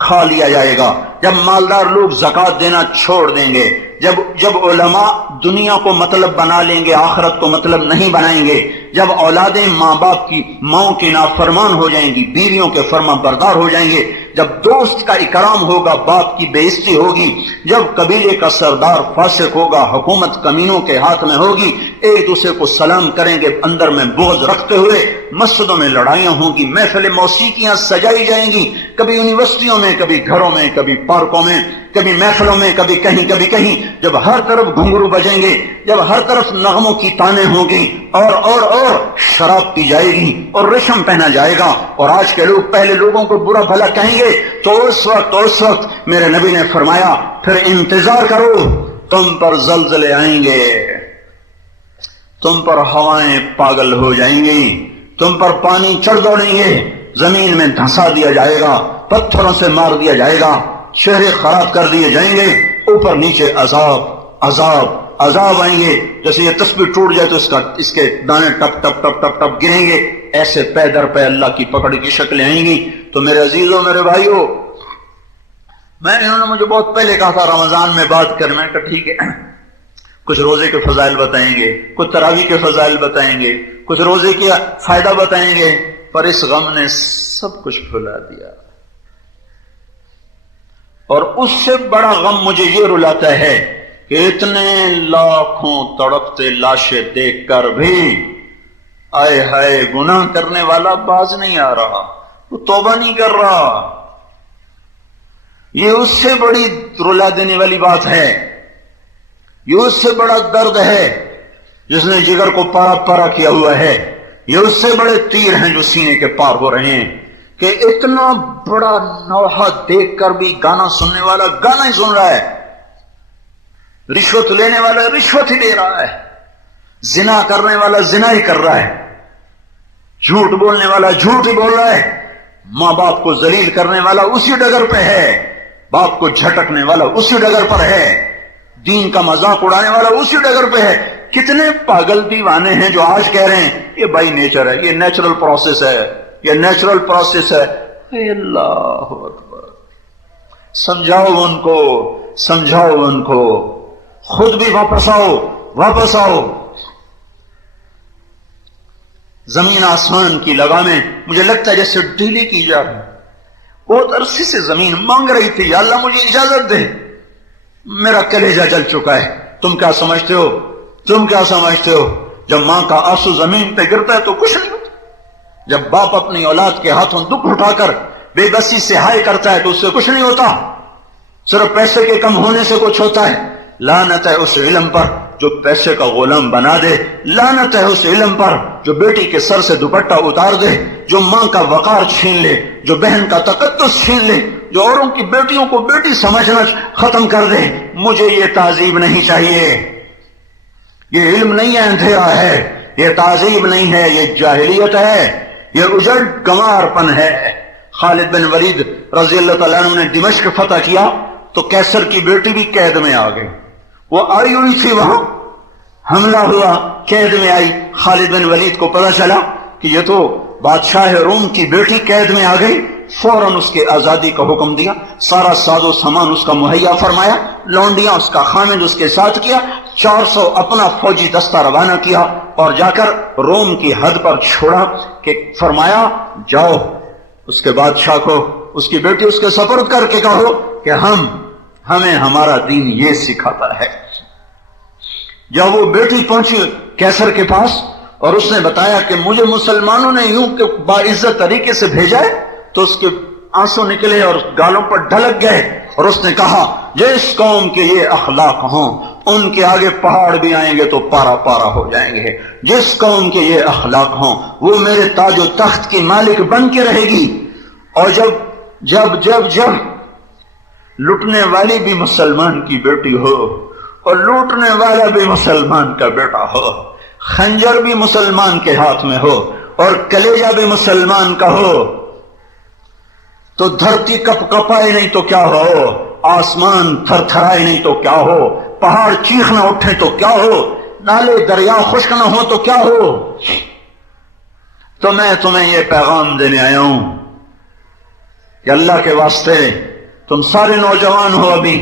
کھا لیا جائے گا، جب مالدار لوگ زکوٰۃ دینا چھوڑ دیں گے، جب علماء دنیا کو مطلب بنا لیں گے، آخرت کو مطلب نہیں بنائیں گے، جب اولادیں ماں باپ کی ماؤں کی نافرمان ہو جائیں گی، بیویوں کے فرما بردار ہو جائیں گے، جب دوست کا اکرام ہوگا، باپ کی بے عزتی ہوگی، جب قبیلے کا سردار فاسق ہوگا، حکومت کمینوں کے ہاتھ میں ہوگی، ایک دوسرے کو سلام کریں گے اندر میں بغض رکھتے ہوئے، مسجدوں میں لڑائیاں ہوں گی، محفل موسیقیاں سجائی جائیں گی، کبھی یونیورسٹیوں میں، کبھی گھروں میں، کبھی پارکوں میں، کبھی محفلوں میں، کبھی کہیں، جب ہر طرف گھنگرو بجیں گے، جب ہر طرف نغموں کی تانیں ہوں گی، اور شراب پی جائے گی اور ریشم پہنا جائے گا، اور آج کے لوگ پہلے لوگوں کو برا بھلا کہیں گے، تو اس وقت میرے نبی نے فرمایا پھر انتظار کرو، تم پر زلزلے آئیں گے، تم پر ہوائیں پاگل ہو جائیں گی، تم پر پانی چڑھ دوڑیں گے، زمین میں دھنسا دیا جائے گا، پتھروں سے مار دیا جائے گا، چہرے خراب کر دیے جائیں گے، اوپر نیچے عذاب آئیں گے، جیسے یہ تسبیح ٹوٹ جائے تو اس کے دانے ٹپ ٹپ ٹپ ٹپ ٹپ گریں گے، ایسے پے در پہ اللہ کی پکڑ کی شکلیں آئیں گی۔ تو میرے عزیزوں، میرے بھائیوں، انہوں نے مجھے بہت پہلے کہا تھا رمضان میں بات کر، میں کہا ٹھیک ہے، کچھ روزے کے فضائل بتائیں گے، کچھ تراویح کے فضائل بتائیں گے، کچھ روزے کا فائدہ بتائیں گے، پر اس غم نے سب کچھ بھلا دیا۔ اور اس سے بڑا غم مجھے یہ رلاتا ہے کہ اتنے لاکھوں تڑپتے لاشیں دیکھ کر بھی آئے ہائے گناہ کرنے والا باز نہیں آ رہا، وہ توبہ نہیں کر رہا۔ یہ اس سے بڑی رلا دینے والی بات ہے، یہ اس سے بڑا درد ہے جس نے جگر کو پارا پارا کیا ہوا ہے، یہ اس سے بڑے تیر ہیں جو سینے کے پار ہو رہے ہیں کہ اتنا بڑا نوحہ دیکھ کر بھی گانا سننے والا گانا ہی سن رہا ہے، رشوت لینے والا رشوت ہی لے رہا ہے، زنا کرنے والا زنا ہی کر رہا ہے، جھوٹ بولنے والا جھوٹ ہی بول رہا ہے، ماں باپ کو ذلیل کرنے والا اسی ڈگر پہ ہے، باپ کو جھٹکنے والا اسی ڈگر پر ہے، دین کا مذاق اڑانے والا اسی ڈگر پہ ہے۔ کتنے پاگل دیوانے ہیں جو آج کہہ رہے ہیں یہ بائی نیچر ہے، یہ نیچرل پروسیس ہے، یہ نیچرل پروسیس ہے۔ اے اللہ اکبر، سمجھاؤ ان کو، سمجھاؤ ان کو، خود بھی واپس آؤ، واپس آؤ۔ زمین آسمان کی لگامیں مجھے لگتا ہے جیسے ڈھیلی کی جا رہی، بہت عرصے سے زمین مانگ رہی تھی یا اللہ مجھے اجازت دے، میرا کلیجہ جل چکا ہے۔ تم کیا سمجھتے ہو، تم کیا سمجھتے ہو جب ماں کا آنسو زمین پہ گرتا ہے تو کچھ نہیں ہوتا، جب باپ اپنی اولاد کے ہاتھوں دکھ اٹھا کر بے بسی سے ہائے کرتا ہے تو اس سے کچھ نہیں ہوتا، صرف پیسے کے کم ہونے سے کچھ ہوتا ہے۔ لعنت ہے اس علم پر جو پیسے کا غلام بنا دے، لعنت ہے اس علم پر جو بیٹی کے سر سے دوپٹہ اتار دے، جو ماں کا وقار چھین لے، جو بہن کا تقدس چھین لے، جو اوروں کی بیٹیوں کو بیٹی سمجھنا ختم کر دے۔ مجھے یہ تہذیب نہیں چاہیے، یہ علم نہیں ہے، اندھیرا ہے، یہ تہذیب نہیں ہے، یہ جاہلیت ہے، یہ اجڑ گنوار پن ہے۔ خالد بن ولید رضی اللہ تعالیٰ عنہ نے دمشق فتح کیا تو کیسر کی بیٹی بھی قید میں آ گئی، وہ آئی ہوئی تھی، وہاں حملہ ہوا، قید میں آئی۔ خالد بن ولید کو پتا چلا کہ یہ تو بادشاہ روم کی بیٹی قید میں آ گئی، فوراً اس کے آزادی کا حکم دیا، سارا ساز و سامان اس کا مہیا فرمایا، لونڈیاں اس کا خامد اس کے ساتھ کیا، 400 اپنا فوجی دستہ روانہ کیا اور جا کر روم کی حد پر چھوڑا کہ فرمایا جاؤ اس کے بادشاہ کو اس کی بیٹی اس کے سپرد کر کے کہو کہ ہمیں ہمارا دین یہ سکھاتا ہے۔ جب وہ بیٹی پہنچی کیسر کے پاس اور اس نے بتایا کہ مجھے مسلمانوں نے یوں کہ باعزت طریقے سے بھیجا ہے، تو اس کے آنسو نکلے اور گالوں پر ڈھلک گئے، اور اس نے کہا جس قوم کے یہ اخلاق ہوں ان کے آگے پہاڑ بھی آئیں گے تو پارا پارا ہو جائیں گے، جس قوم کے یہ اخلاق ہوں وہ میرے تاج و تخت کی مالک بن کے رہے گی۔ اور جب لٹنے والی بھی مسلمان کی بیٹی ہو اور لوٹنے والا بھی مسلمان کا بیٹا ہو، خنجر بھی مسلمان کے ہاتھ میں ہو اور کلیجہ بھی مسلمان کا ہو، تو دھرتی کپ کپائے نہیں تو کیا ہو، آسمان تھر تھرائے نہیں تو کیا ہو، پہاڑ چیخ نہ اٹھے تو کیا ہو، نالے دریا خشک نہ ہو تو کیا ہو۔ تو میں تمہیں یہ پیغام دینے آیا ہوں کہ اللہ کے واسطے تم سارے نوجوان ہو، ابھی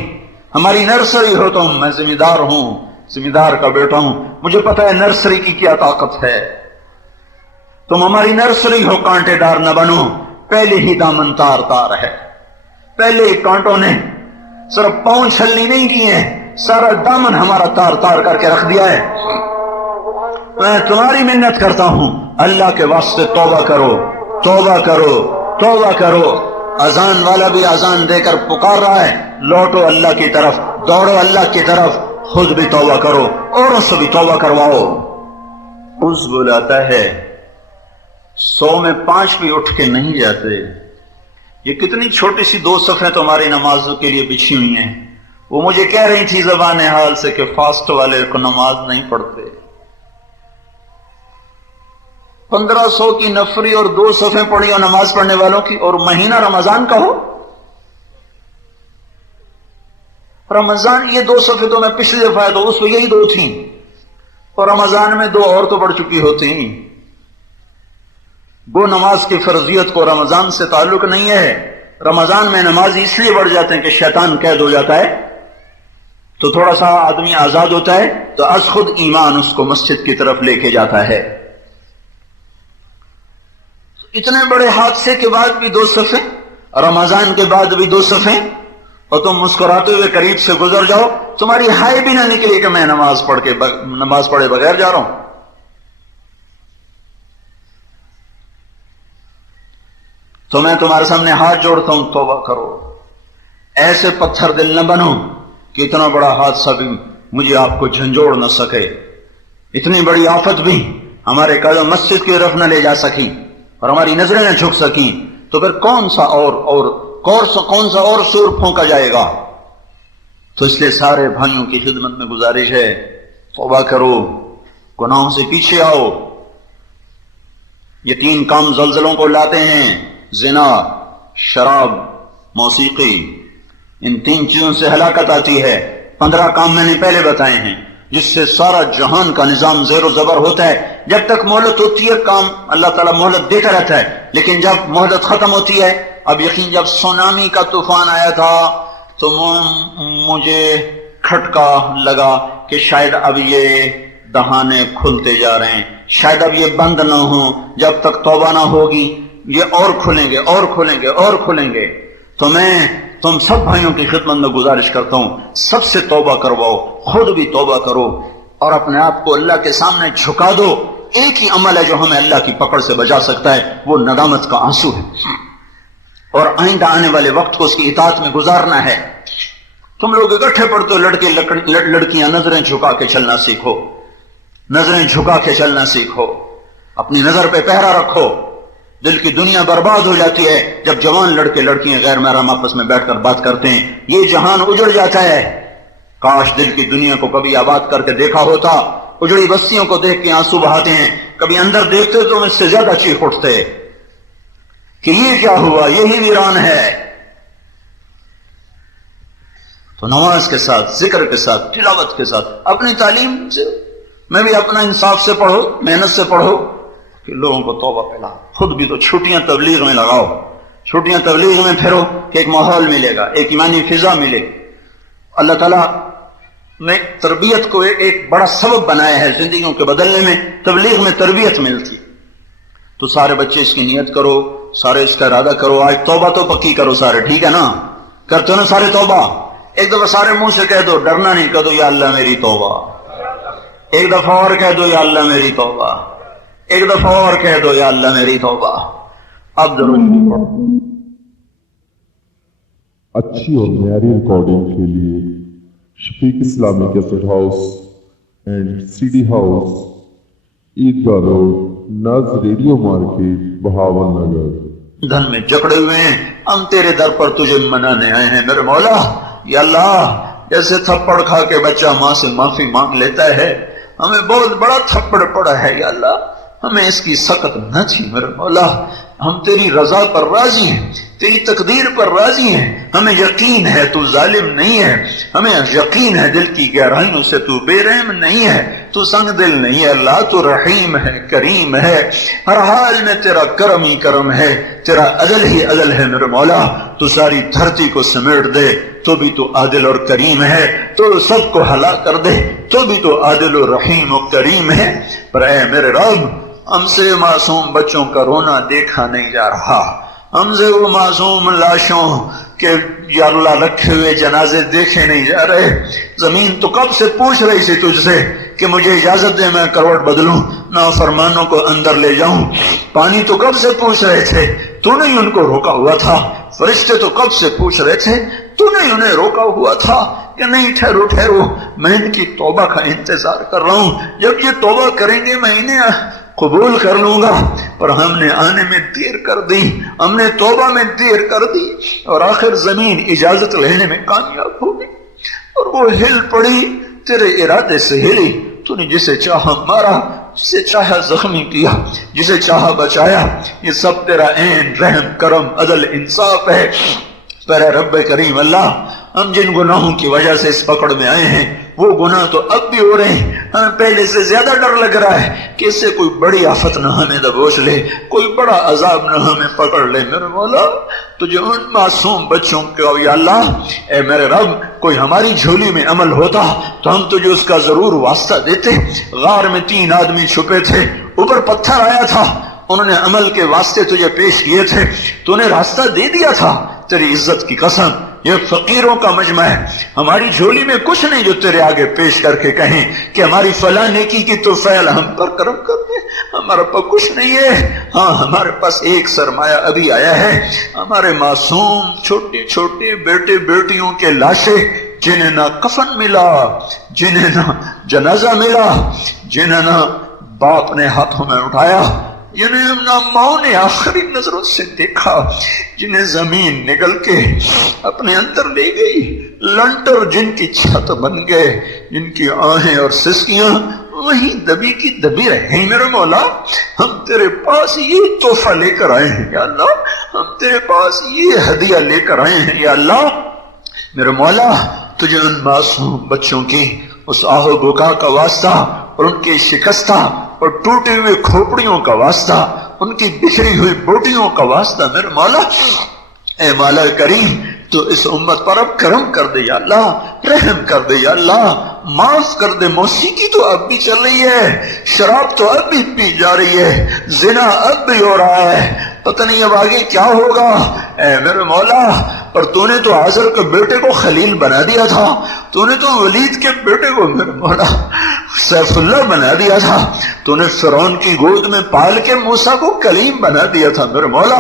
ہماری نرسری ہو تم، میں ذمہ دار ہوں، ذمہ دار کا بیٹا ہوں، مجھے پتا ہے نرسری کی کیا طاقت ہے، تم ہماری نرسری ہو، کانٹے دار نہ بنو، پہلے ہی دامن تار تار ہے، پہلے ہی کانٹوں نے صرف پاؤں چھلنی نہیں کیے ہیں، سارا دامن ہمارا تار تار کر کے رکھ دیا ہے۔ میں تمہاری منت کرتا ہوں اللہ کے واسطے توبہ کرو، توبہ کرو، توبہ کرو۔ اذان والا بھی اذان دے کر پکار رہا ہے، لوٹو اللہ کی طرف، دوڑو اللہ کی طرف، خود بھی توبہ کرو اور سے بھی توبہ کرواؤ۔ اس بلاتا ہے 100 میں 5 بھی اٹھ کے نہیں جاتے۔ یہ کتنی چھوٹی سی 2 صفحیں تمہاری نمازوں کے لیے بچھی ہوئی ہیں، وہ مجھے کہہ رہی تھی زبان حال سے کہ فاسٹ والے کو نماز نہیں پڑھتے۔ 1500 کی نفری اور 2 صفحیں پڑھی اور نماز پڑھنے والوں کی، اور مہینہ رمضان کا ہو۔ رمضان یہ 2 صفحے تو میں پچھلی دفعہ تو اس میں یہی 2 تھیں، اور رمضان میں 2 اور تو پڑھ چکی ہوتی ہیں۔ وہ نماز کی فرضیت کو رمضان سے تعلق نہیں ہے، رمضان میں نماز اس لیے بڑھ جاتے ہیں کہ شیطان قید ہو جاتا ہے تو تھوڑا سا آدمی آزاد ہوتا ہے تو از خود ایمان اس کو مسجد کی طرف لے کے جاتا ہے. اتنے بڑے حادثے کے بعد بھی 2 صفیں، رمضان کے بعد بھی 2 صفیں، اور تم مسکراتے ہوئے قریب سے گزر جاؤ، تمہاری ہائے بھی نہ نکلے کہ میں نماز پڑھے بغیر جا رہا ہوں. تو میں تمہارے سامنے ہاتھ جوڑتا ہوں، توبہ کرو. ایسے پتھر دل نہ بنو کہ اتنا بڑا حادثہ بھی مجھے آپ کو جھنجھوڑ نہ سکے، اتنی بڑی آفت بھی ہمارے قدم مسجد کی طرف نہ لے جا سکی اور ہماری نظریں نہ جھک سکی، تو پھر کون سا اور سور پھونکا جائے گا. تو اس لیے سارے بھائیوں کی خدمت میں گزارش ہے، توبہ کرو، گناہوں سے پیچھے آؤ. یہ 3 کام زلزلوں کو لاتے ہیں، زنا، شراب، موسیقی. ان 3 چیزوں سے ہلاکت آتی ہے. 15 کام میں نے پہلے بتائے ہیں جس سے سارا جہان کا نظام زیر و زبر ہوتا ہے. جب تک مہلت ہوتی ہے کام اللہ تعالیٰ مہلت دیتا رہتا ہے، لیکن جب مہلت ختم ہوتی ہے، اب یقین جب سونامی کا طوفان آیا تھا تو مجھے کھٹکا لگا کہ شاید اب یہ دہانے کھلتے جا رہے ہیں، شاید اب یہ بند نہ ہوں. جب تک توبہ نہ ہوگی یہ اور کھلیں گے اور کھلیں گے اور کھلیں گے. تو میں تم سب بھائیوں کی خدمت میں گزارش کرتا ہوں، سب سے توبہ کرواؤ، خود بھی توبہ کرو اور اپنے آپ کو اللہ کے سامنے جھکا دو. ایک ہی عمل ہے جو ہمیں اللہ کی پکڑ سے بچا سکتا ہے، وہ ندامت کا آنسو ہے، اور آئندہ آنے والے وقت کو اس کی اطاعت میں گزارنا ہے. تم لوگ اکٹھے پڑھتے ہو، لڑکیاں نظریں جھکا کے چلنا سیکھو، نظریں جھکا کے چلنا سیکھو، اپنی نظر پہ پہرا رکھو. دل کی دنیا برباد ہو جاتی ہے جب جوان لڑکے لڑکیاں غیر محرم آپس میں بیٹھ کر بات کرتے ہیں. یہ جہان اجڑ جاتا ہے. کاش دل کی دنیا کو کبھی آباد کر کے دیکھا ہوتا. اجڑی بستیوں کو دیکھ کے آنسو بہاتے ہیں، کبھی اندر دیکھتے تو اس سے زیادہ چیخ اٹھتے کہ یہ کیا ہوا، یہی ویران ہے. تو نماز کے ساتھ، ذکر کے ساتھ، تلاوت کے ساتھ، اپنی تعلیم سے میں بھی اپنا انصاف سے پڑھو، محنت سے پڑھو کہ لوگوں کو توبہ پہلا. خود بھی تو چھٹیاں تبلیغ میں لگاؤ، چھٹیاں تبلیغ میں پھرو کہ ایک ماحول ملے گا، ایک ایمانی فضا ملے. اللہ تعالیٰ نے تربیت کو ایک بڑا سبب بنایا ہے زندگیوں کے بدلنے میں. تبلیغ میں تربیت ملتی. تو سارے بچے اس کی نیت کرو، سارے اس کا ارادہ کرو. آج توبہ تو پکی کرو سارے، ٹھیک ہے نا؟ کرتے نا سارے توبہ؟ ایک دفعہ سارے منہ سے کہہ دو، ڈرنا نہیں، کہہ دو یا اللہ میری توبہ. ایک دفعہ اور کہہ دو یا اللہ میری توبہ. ایک دفعہ اور کہہ دو یا اللہ میری توبہ. اب ضرور اچھی اور معیاری ریکارڈنگ کے لیے Shafiq Islami cassette house and C D house, Eidgah road, Naz radio market, Bahawalnagar. دھن میں جکڑے ہوئے ہیں، ہم تیرے در پر تجھے منانے آئے ہیں میرے مولا. یا اللہ، جیسے تھپڑ کھا کے بچہ ماں سے معافی مانگ لیتا ہے، ہمیں بہت بڑا تھپڑ پڑا ہے. یا اللہ، ہمیں اس کی سخت نہ چھی میرے مولا. ہم تیری رضا پر راضی ہیں، تیری تقدیر پر راضی ہیں. ہمیں یقین ہے تو ظالم نہیں ہے، ہمیں یقین ہے دل کی گہرائیوں سے تو بے رحم نہیں ہے، تو سنگ دل نہیں ہے. اللہ تو رحیم ہے، کریم ہے، ہر حال میں تیرا کرم ہی کرم ہے، تیرا عدل ہی عدل ہے میرے مولا. تو ساری دھرتی کو سمیٹ دے تو بھی تو عادل اور کریم ہے، تو سب کو ہلاک کر دے تو بھی تو عادل و رحیم و کریم ہے. پر اے میرے رب، ہم سے معصوم بچوں کا رونا دیکھا نہیں جا رہا، ہم سے وہ معصوم لاشوں کے یا اللہ رکھے ہوئے جنازے دیکھے نہیں جا رہے. زمین تو کب سے پوچھ رہی تھی تجھ سے کہ مجھے اجازت دے میں کروٹ بدلوں، نافرمانوں کو اندر لے جاؤں. پانی تو کب سے پوچھ رہے تھے، تو نے ان کو روکا ہوا تھا. فرشتے تو کب سے پوچھ رہے تھے، تو نے انہیں روکا ہوا تھا کہ نہیں ٹھہرو ٹھہرو، میں ان کی توبہ کا انتظار کر رہا ہوں، جب یہ توبہ کریں گے میں انہیں قبول کر لوں گا. پر ہم نے آنے میں دیر کر دی، ہم نے توبہ میں دیر کر دی، اور آخر زمین اجازت لینے میں کامیاب ہو گئی اور وہ ہل پڑی، تیرے ارادے سے ہلی. تو نے جسے چاہا مارا، جسے چاہا زخمی کیا، جسے چاہا بچایا. یہ سب تیرا عین رحم کرم عدل انصاف ہے. پر رب کریم اللہ، ہم جن گناہوں کی وجہ سے اس پکڑ میں آئے ہیں وہ گناہ تو اب بھی ہو رہے ہیں، ہمیں پہلے سے زیادہ ڈر لگ رہا ہے کہ اس سے کوئی بڑی آفت نہ ہمیں دبوچ لے، کوئی بڑا عذاب نہ ہمیں پکڑ لے۔ میرے مولا تجھے ان معصوم بچوں کو یا اللہ، اے میرے رب، کوئی ہماری جھولی میں عمل ہوتا تو ہم تجھے اس کا ضرور واسطہ دیتے۔ غار میں 3 آدمی چھپے تھے، اوپر پتھر آیا تھا، انہوں نے عمل کے واسطے تجھے پیش کیے تھے، تو انہیں راستہ دے دیا تھا۔ تیری عزت کی قسم یہ فقیروں کا مجمع ہے، ہماری جھولی میں کچھ نہیں جو تیرے آگے پیش کر کے کہیں کہ ہماری فلاں نیکی کی تو فعل ہم پر کرم کر دے۔ ہمارے پاس کچھ نہیں ہے، ہاں ہمارے پاس ایک سرمایہ ابھی آیا ہے، ہمارے معصوم چھوٹے چھوٹے بیٹے بیٹیوں کے لاشیں جنہیں نہ کفن ملا، جنہیں نہ جنازہ ملا، جنہیں نہ باپ نے ہاتھوں میں اٹھایا، جنہیں نہ ماں نے آخری نظروں سے دیکھا، جنہیں زمین نگل کے اپنے اندر لے گئی، لنٹر جن کی چھت بن گئے، جن کی آہیں اور سسکیاں وہیں دبی کی دبی رہیں۔ میرے مولا ہم تیرے پاس یہ تحفہ لے کر آئے ہیں یا اللہ، ہم تیرے پاس یہ ہدیہ لے کر آئے ہیں یا اللہ۔ میرے مولا تجھے ان معصوم بچوں کی اس آہ و بکا کا واسطہ اور ان کی شکستہ اور ٹوٹے ہوئے کھوپڑیوں کا واسطہ، ان کی بکھری ہوئی بوٹیوں کا واسطہ، میرے مولا اے مولا کریم تو اس امت پر اب کرم کر دے یا اللہ، رحم کر دے یا اللہ، معاف کر دے۔ موسیقی تو اب بھی چل رہی ہے، شراب تو اب بھی پی جا رہی ہے، زنا اب بھی ہو رہا ہے، پتہ نہیں اب آگے کیا ہوگا۔ اے میرے مولا پر تو نے تو عازر کے بیٹے کو خلیل بنا دیا تھا، تو نے تو ولید کے بیٹے کو میرے مولا سیف اللہ بنا دیا تھا، تو نے فرعون کی گود میں پال کے موسیٰ کو کلیم بنا دیا تھا، میرے مولا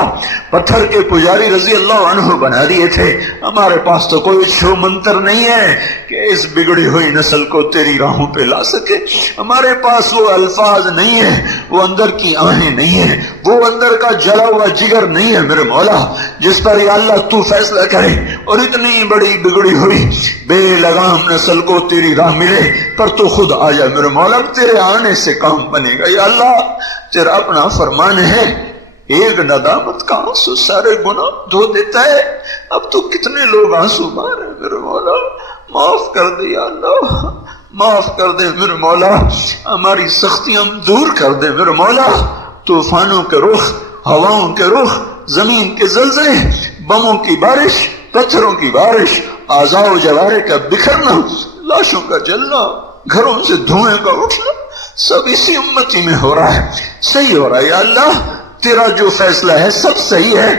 پتھر کے پجاری رضی اللہ عنہ بنا دیے تھے۔ ہمارے پاس تو کوئی چھو منتر نہیں ہے کہ اس بگڑی ہوئی نسل کو تیری راہوں پہ لا سکے، ہمارے پاس وہ الفاظ نہیں ہے، وہ اندر کی آہیں نہیں ہے، وہ اندر کا جلا ہوا جگر نہیں ہے میرے مولا جس پر یا اللہ تو فیصلہ کرے اور اتنی بڑی بگڑی ہوئی بے لگام نسل کو تیری راہ ملے۔ پر تو خود آ جا میرے مولا، تیرے آنے سے کام بنے گا یا اللہ، تیرا اپنا فرمان ہے، ایک ندامت کا آنسو سارے گناہ دھو دیتا ہے۔ اب تو کتنے لوگ آنسو مارے میرے مولا، معاف کر دے یا اللہ، معاف کر دے میرے مولا، ہماری سختیاں دور کر دے میرے مولا۔ طوفانوں کے رخ، ہواؤں کے رخ، زمین کے زلزلے، بموں کی بارش، پتھروں کی بارش، اعضاء و جوارح کا بکھرنا، لاشوں کا جلنا، گھروں سے دھوئیں کا اٹھنا، سب اسی امتی میں ہو رہا ہے، صحیح ہو رہا ہے یا اللہ، تیرا جو فیصلہ ہے سب صحیح ہے۔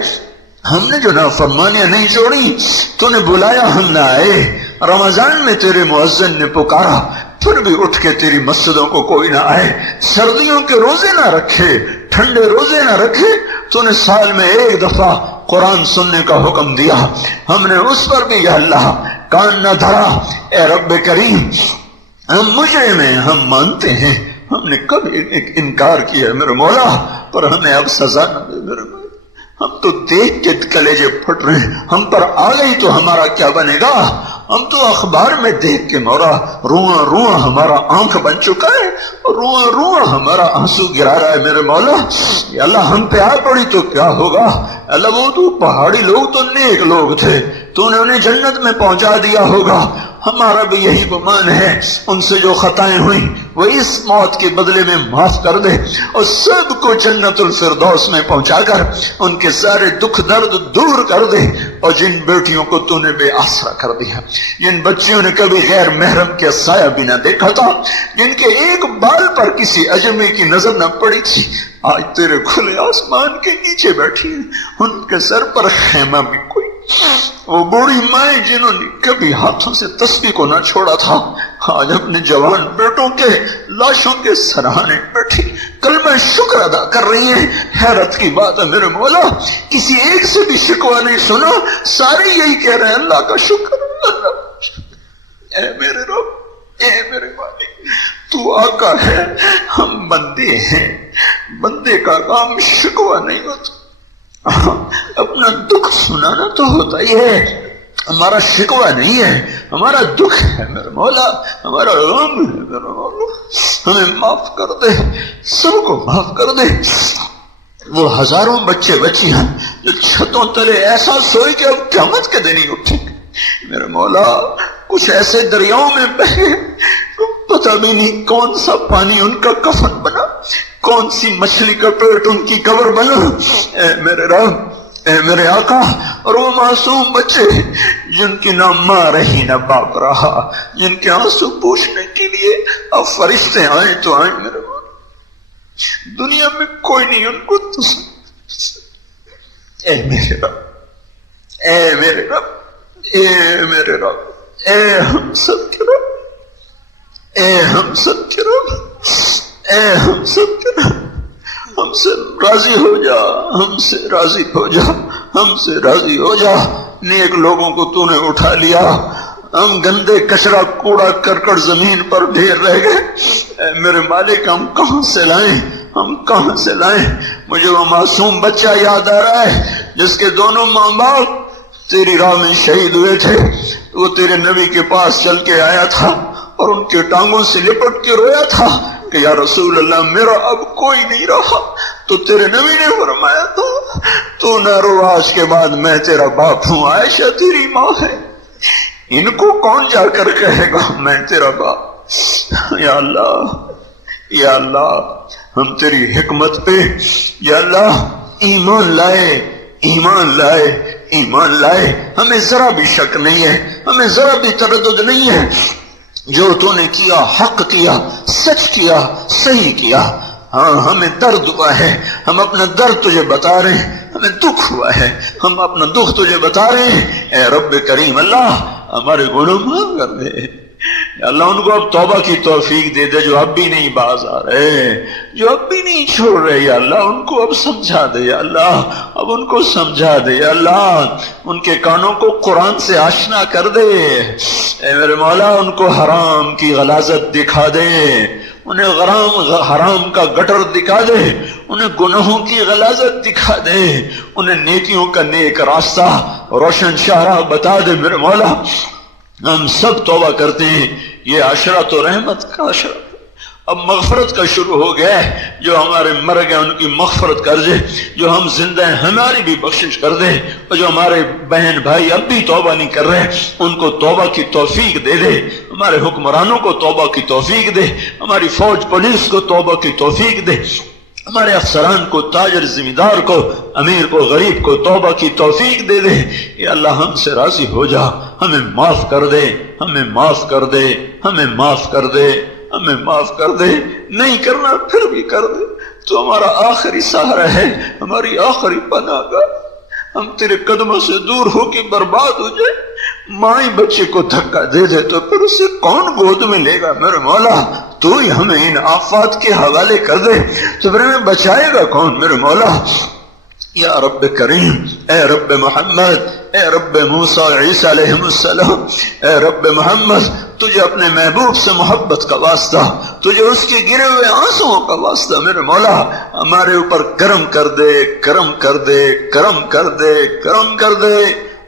ہم نے جو نافرمانیاں نہیں چھوڑی، تو نے بلایا ہم نہ آئے، رمضان میں تیرے مؤذن نے پکارا پھر بھی اٹھ کے تیری مسجدوں کو کوئی نہ آئے، سردیوں کے روزے نہ رکھے، ٹھنڈے روزے نہ رکھے، تو نے سال میں ایک دفعہ قرآن سننے کا حکم دیا، ہم نے اس پر بھی یا اللہ کان نہ دھرا۔ اے رب کریم ہم مجرم ہیں، ہم مانتے ہیں ہم نے کبھی انکار کیا میرے مولا، پر ہمیں اب سزا نہ دے میرے مولا، ہم تو دیکھ کے کلیجے پھٹ رہے ہیں، ہم پر آ گئی تو ہمارا کیا بنے گا؟ ہم تو اخبار میں دیکھ کے مولا رواں رواں ہمارا آنکھ بن چکا ہے، رواں رواں ہمارا آنسو گرا رہا ہے میرے مولا۔ یا اللہ ہم پہ آ پڑی تو کیا ہوگا؟ اللہ وہ تو پہاڑی لوگ تو نیک لوگ تھے، تو نے انہیں جنت میں پہنچا دیا ہوگا، ہمارا بھی یہی گمان ہے، ان سے جو خطائیں ہوئیں وہ اس موت کے بدلے میں معاف کر دے اور سب کو جنت الفردوس میں پہنچا کر ان کے سارے دکھ درد دور کر دے۔ اور جن بیٹیوں کو تو نے بے آسرا کر دیا، جن بچیوں نے کبھی غیر محرم کے سایہ بھی نہ دیکھا تھا، جن کے ایک بال پر کسی اجمی کی نظر نہ پڑی تھی، آج تیرے کھلے آسمان کے نیچے بیٹھی ہیں، ان کے سر پر خیمہ بھی کوئی، وہ بوڑھی مائیں جنہوں نے کبھی ہاتھوں سے تسبیح کو نہ چھوڑا تھا، آج اپنے جوان بیٹوں کے لاشوں کے سراہنے بیٹھی کلمہ شکر ادا کر رہی ہیں۔ حیرت کی بات ہے میرے مولا، کسی ایک سے بھی شکوہ نہیں سنا، سارے یہی کہہ رہے ہیں اللہ کا شکر، اللہ کا شکر۔ اے میرے رب، اے میرے مالک، تو آقا ہے، ہم بندے ہیں، بندے کا کام شکوہ نہیں ہوتا، اپنا دکھ سنانا تو ہوتا ہی ہے، ہمارا شکوہ نہیں ہے، ہمارا دکھ ہے میرے مولا، ہمارا غم ہے میرے مولا، ہمیں معاف کر دے، سب کو معاف کر دے۔ وہ ہزاروں بچے بچی ہیں جو چھتوں تلے ایسا سوئی کہ اب قیامت کے دن ہی اٹھیں گے، میرے مولا کچھ ایسے دریاؤں میں بہے پتہ بھی نہیں کون سا پانی ان کا کفن بنا، کون سی مچھلی کا پیٹ ان کی قبر بنا۔ اے میرے رب، اے میرے آقا، اور وہ معصوم بچے جن کی نہ ماں رہی نہ باپ رہا، جن کے آنسو پوچھنے کے لیے اب فرشتے آئیں تو آئیں میرے مولا، دنیا میں کوئی نہیں ان کو اے میرے رب، اے میرے رب، اے میرے رب، اے ہم سب کے رب، اے ہم سب کے رب، اے ہم سب کے رب، ہم سے راضی ہو جا، ہم سے راضی ہو جا، ہم سے راضی ہو جا۔ نیک لوگوں کو تو نے اٹھا لیا، ہم گندے کچرا کوڑا کرکٹ زمین پر ڈھیر رہ گئے۔ اے میرے مالک، ہم کہاں سے لائیں، ہم کہاں سے لائیں؟ مجھے وہ معصوم بچہ یاد آ رہا ہے جس کے دونوں ماں باپ تیری راہ میں شہید ہوئے تھے۔ وہ تیرے نبی کے پاس چل کے آیا تھا اور ان کے ٹانگوں سے لپٹ کے رویا تھا کہ یا رسول اللہ میرا اب کوئی نہیں رہا، تو تیرے نبی نے فرمایا تھا تو نہ رو، آج کے بعد میں تیرا باپ ہوں، عائشہ تیری ماں ہے، ان کو کون جا کر کہے گا میں تیرا باپ؟ یا اللہ، یا اللہ، ہم تیری حکمت پہ یا اللہ ایمان لائے، ایمان لائے، ایمان لائے، ہمیں ذرا بھی شک نہیں ہے، ہمیں ذرا بھی تردد نہیں ہے، جو تو نے کیا حق کیا، سچ کیا، صحیح کیا۔ ہاں ہمیں درد ہوا ہے، ہم اپنا درد تجھے بتا رہے ہیں، ہمیں دکھ ہوا ہے، ہم اپنا دکھ تجھے بتا رہے ہیں۔ اے رب کریم اللہ ہمارے گناہ معاف کر دے، یا اللہ ان کو اب توبہ کی توفیق دے دے جو اب بھی نہیں باز آ رہے، جو اب بھی نہیں چھوڑ رہے، یا اللہ ان کو اب سمجھا دے، یا اللہ اب ان کو سمجھا دے، یا اللہ ان کے کانوں کو قرآن سے آشنا کر دے۔ اے میرے مولا ان کو حرام کی غلاظت دکھا دے، انہیں حرام کا گٹر دکھا دے، انہیں گناہوں کی غلاظت دکھا دے، انہیں نیکیوں کا نیک راستہ روشن شاہراہ بتا دے۔ میرے مولا ہم سب توبہ کرتے ہیں، یہ عشرہ تو رحمت کا عشرہ، اب مغفرت کا شروع ہو گیا ہے۔ جو ہمارے مر گئے ان کی مغفرت کر دے، جو ہم زندہ ہیں ہماری بھی بخشش کر دے، اور جو ہمارے بہن بھائی اب بھی توبہ نہیں کر رہے ان کو توبہ کی توفیق دے دے، ہمارے حکمرانوں کو توبہ کی توفیق دے، ہماری فوج پولیس کو توبہ کی توفیق دے، ہمارے افسران کو، تاجر زمیندار کو، امیر کو، غریب کو توبہ کی توفیق دے دے۔ یا اللہ ہم سے راضی ہو جا، ہمیں معاف کر دے، ہمیں معاف کر دے، ہمیں معاف کر دے، ہمیں معاف کر دے، نہیں کرنا پھر بھی کر دے، تو ہمارا آخری سہارا ہے، ہماری آخری پناہ گاہ۔ ہم تیرے قدموں سے دور ہو کے برباد ہو جائے، ماں ہی بچے کو دھکا دے دے تو پھر اسے کون گود میں لے گا؟ میرے مولا تو ہی ہمیں ان آفات کے حوالے کر دے تو پھر ہمیں بچائے گا کون؟ میرے مولا یا رب کریم، اے رب محمد، اے رب موسیٰ عیسیٰ علیہ السلام، اے رب محمد، تجھے اپنے محبوب سے محبت کا واسطہ، تجھے اس کے گرے ہوئے آنسوؤں کا واسطہ میرے مولا ہمارے اوپر کرم کر دے، کرم کر دے، کرم کر دے، کرم کر دے،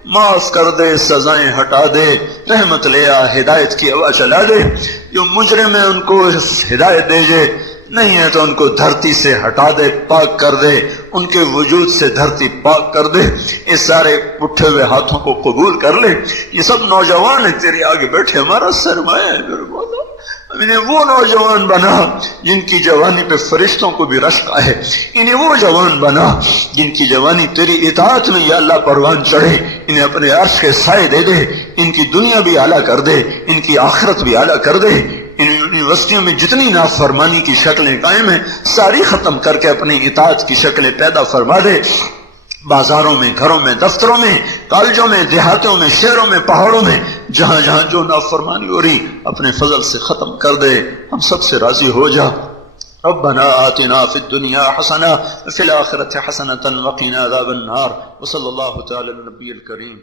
معاف کر دے، سزائیں ہٹا دے، رحمت لے آ، ہدایت کی ہوا چلا دے، جو مجرم ہے ان کو ہدایت دے جے، نہیں ہے تو ان کو دھرتی سے ہٹا دے، پاک کر دے، ان کے وجود سے دھرتی پاک کر دے، اس سارے اٹھے ہوئے ہاتھوں کو قبول کر لے۔ یہ سب نوجوان ہیں تیرے آگے بیٹھے، ہمارا سرمایہ ہے میرے مولا، انہیں وہ نوجوان بنا جن کی جوانی پہ فرشتوں کو بھی رشک آئے، انہیں وہ جوان بنا جن کی جوانی تیری اطاعت میں یا اللہ پروان چڑھے، انہیں اپنے عرش کے سائے دے دے، ان کی دنیا بھی اعلیٰ کر دے، ان کی آخرت بھی اعلیٰ کر دے، ان یونیورسٹیوں میں جتنی نافرمانی کی شکلیں قائم ہیں ساری ختم کر کے اپنی اطاعت کی شکلیں پیدا فرما دے، بازاروں میں، گھروں میں، دفتروں میں، کالجوں میں، دیہاتوں میں، شہروں میں، پہاڑوں میں، جہاں جہاں جو نافرمانی ہو رہی اپنے فضل سے ختم کر دے، ہم سب سے راضی ہو جا۔ ربنا آتنا فی الدنیا حسنہ وفی الآخرۃ حسنۃ وقنا عذاب النار، وصلی اللہ تعالی علی النبی الکریم۔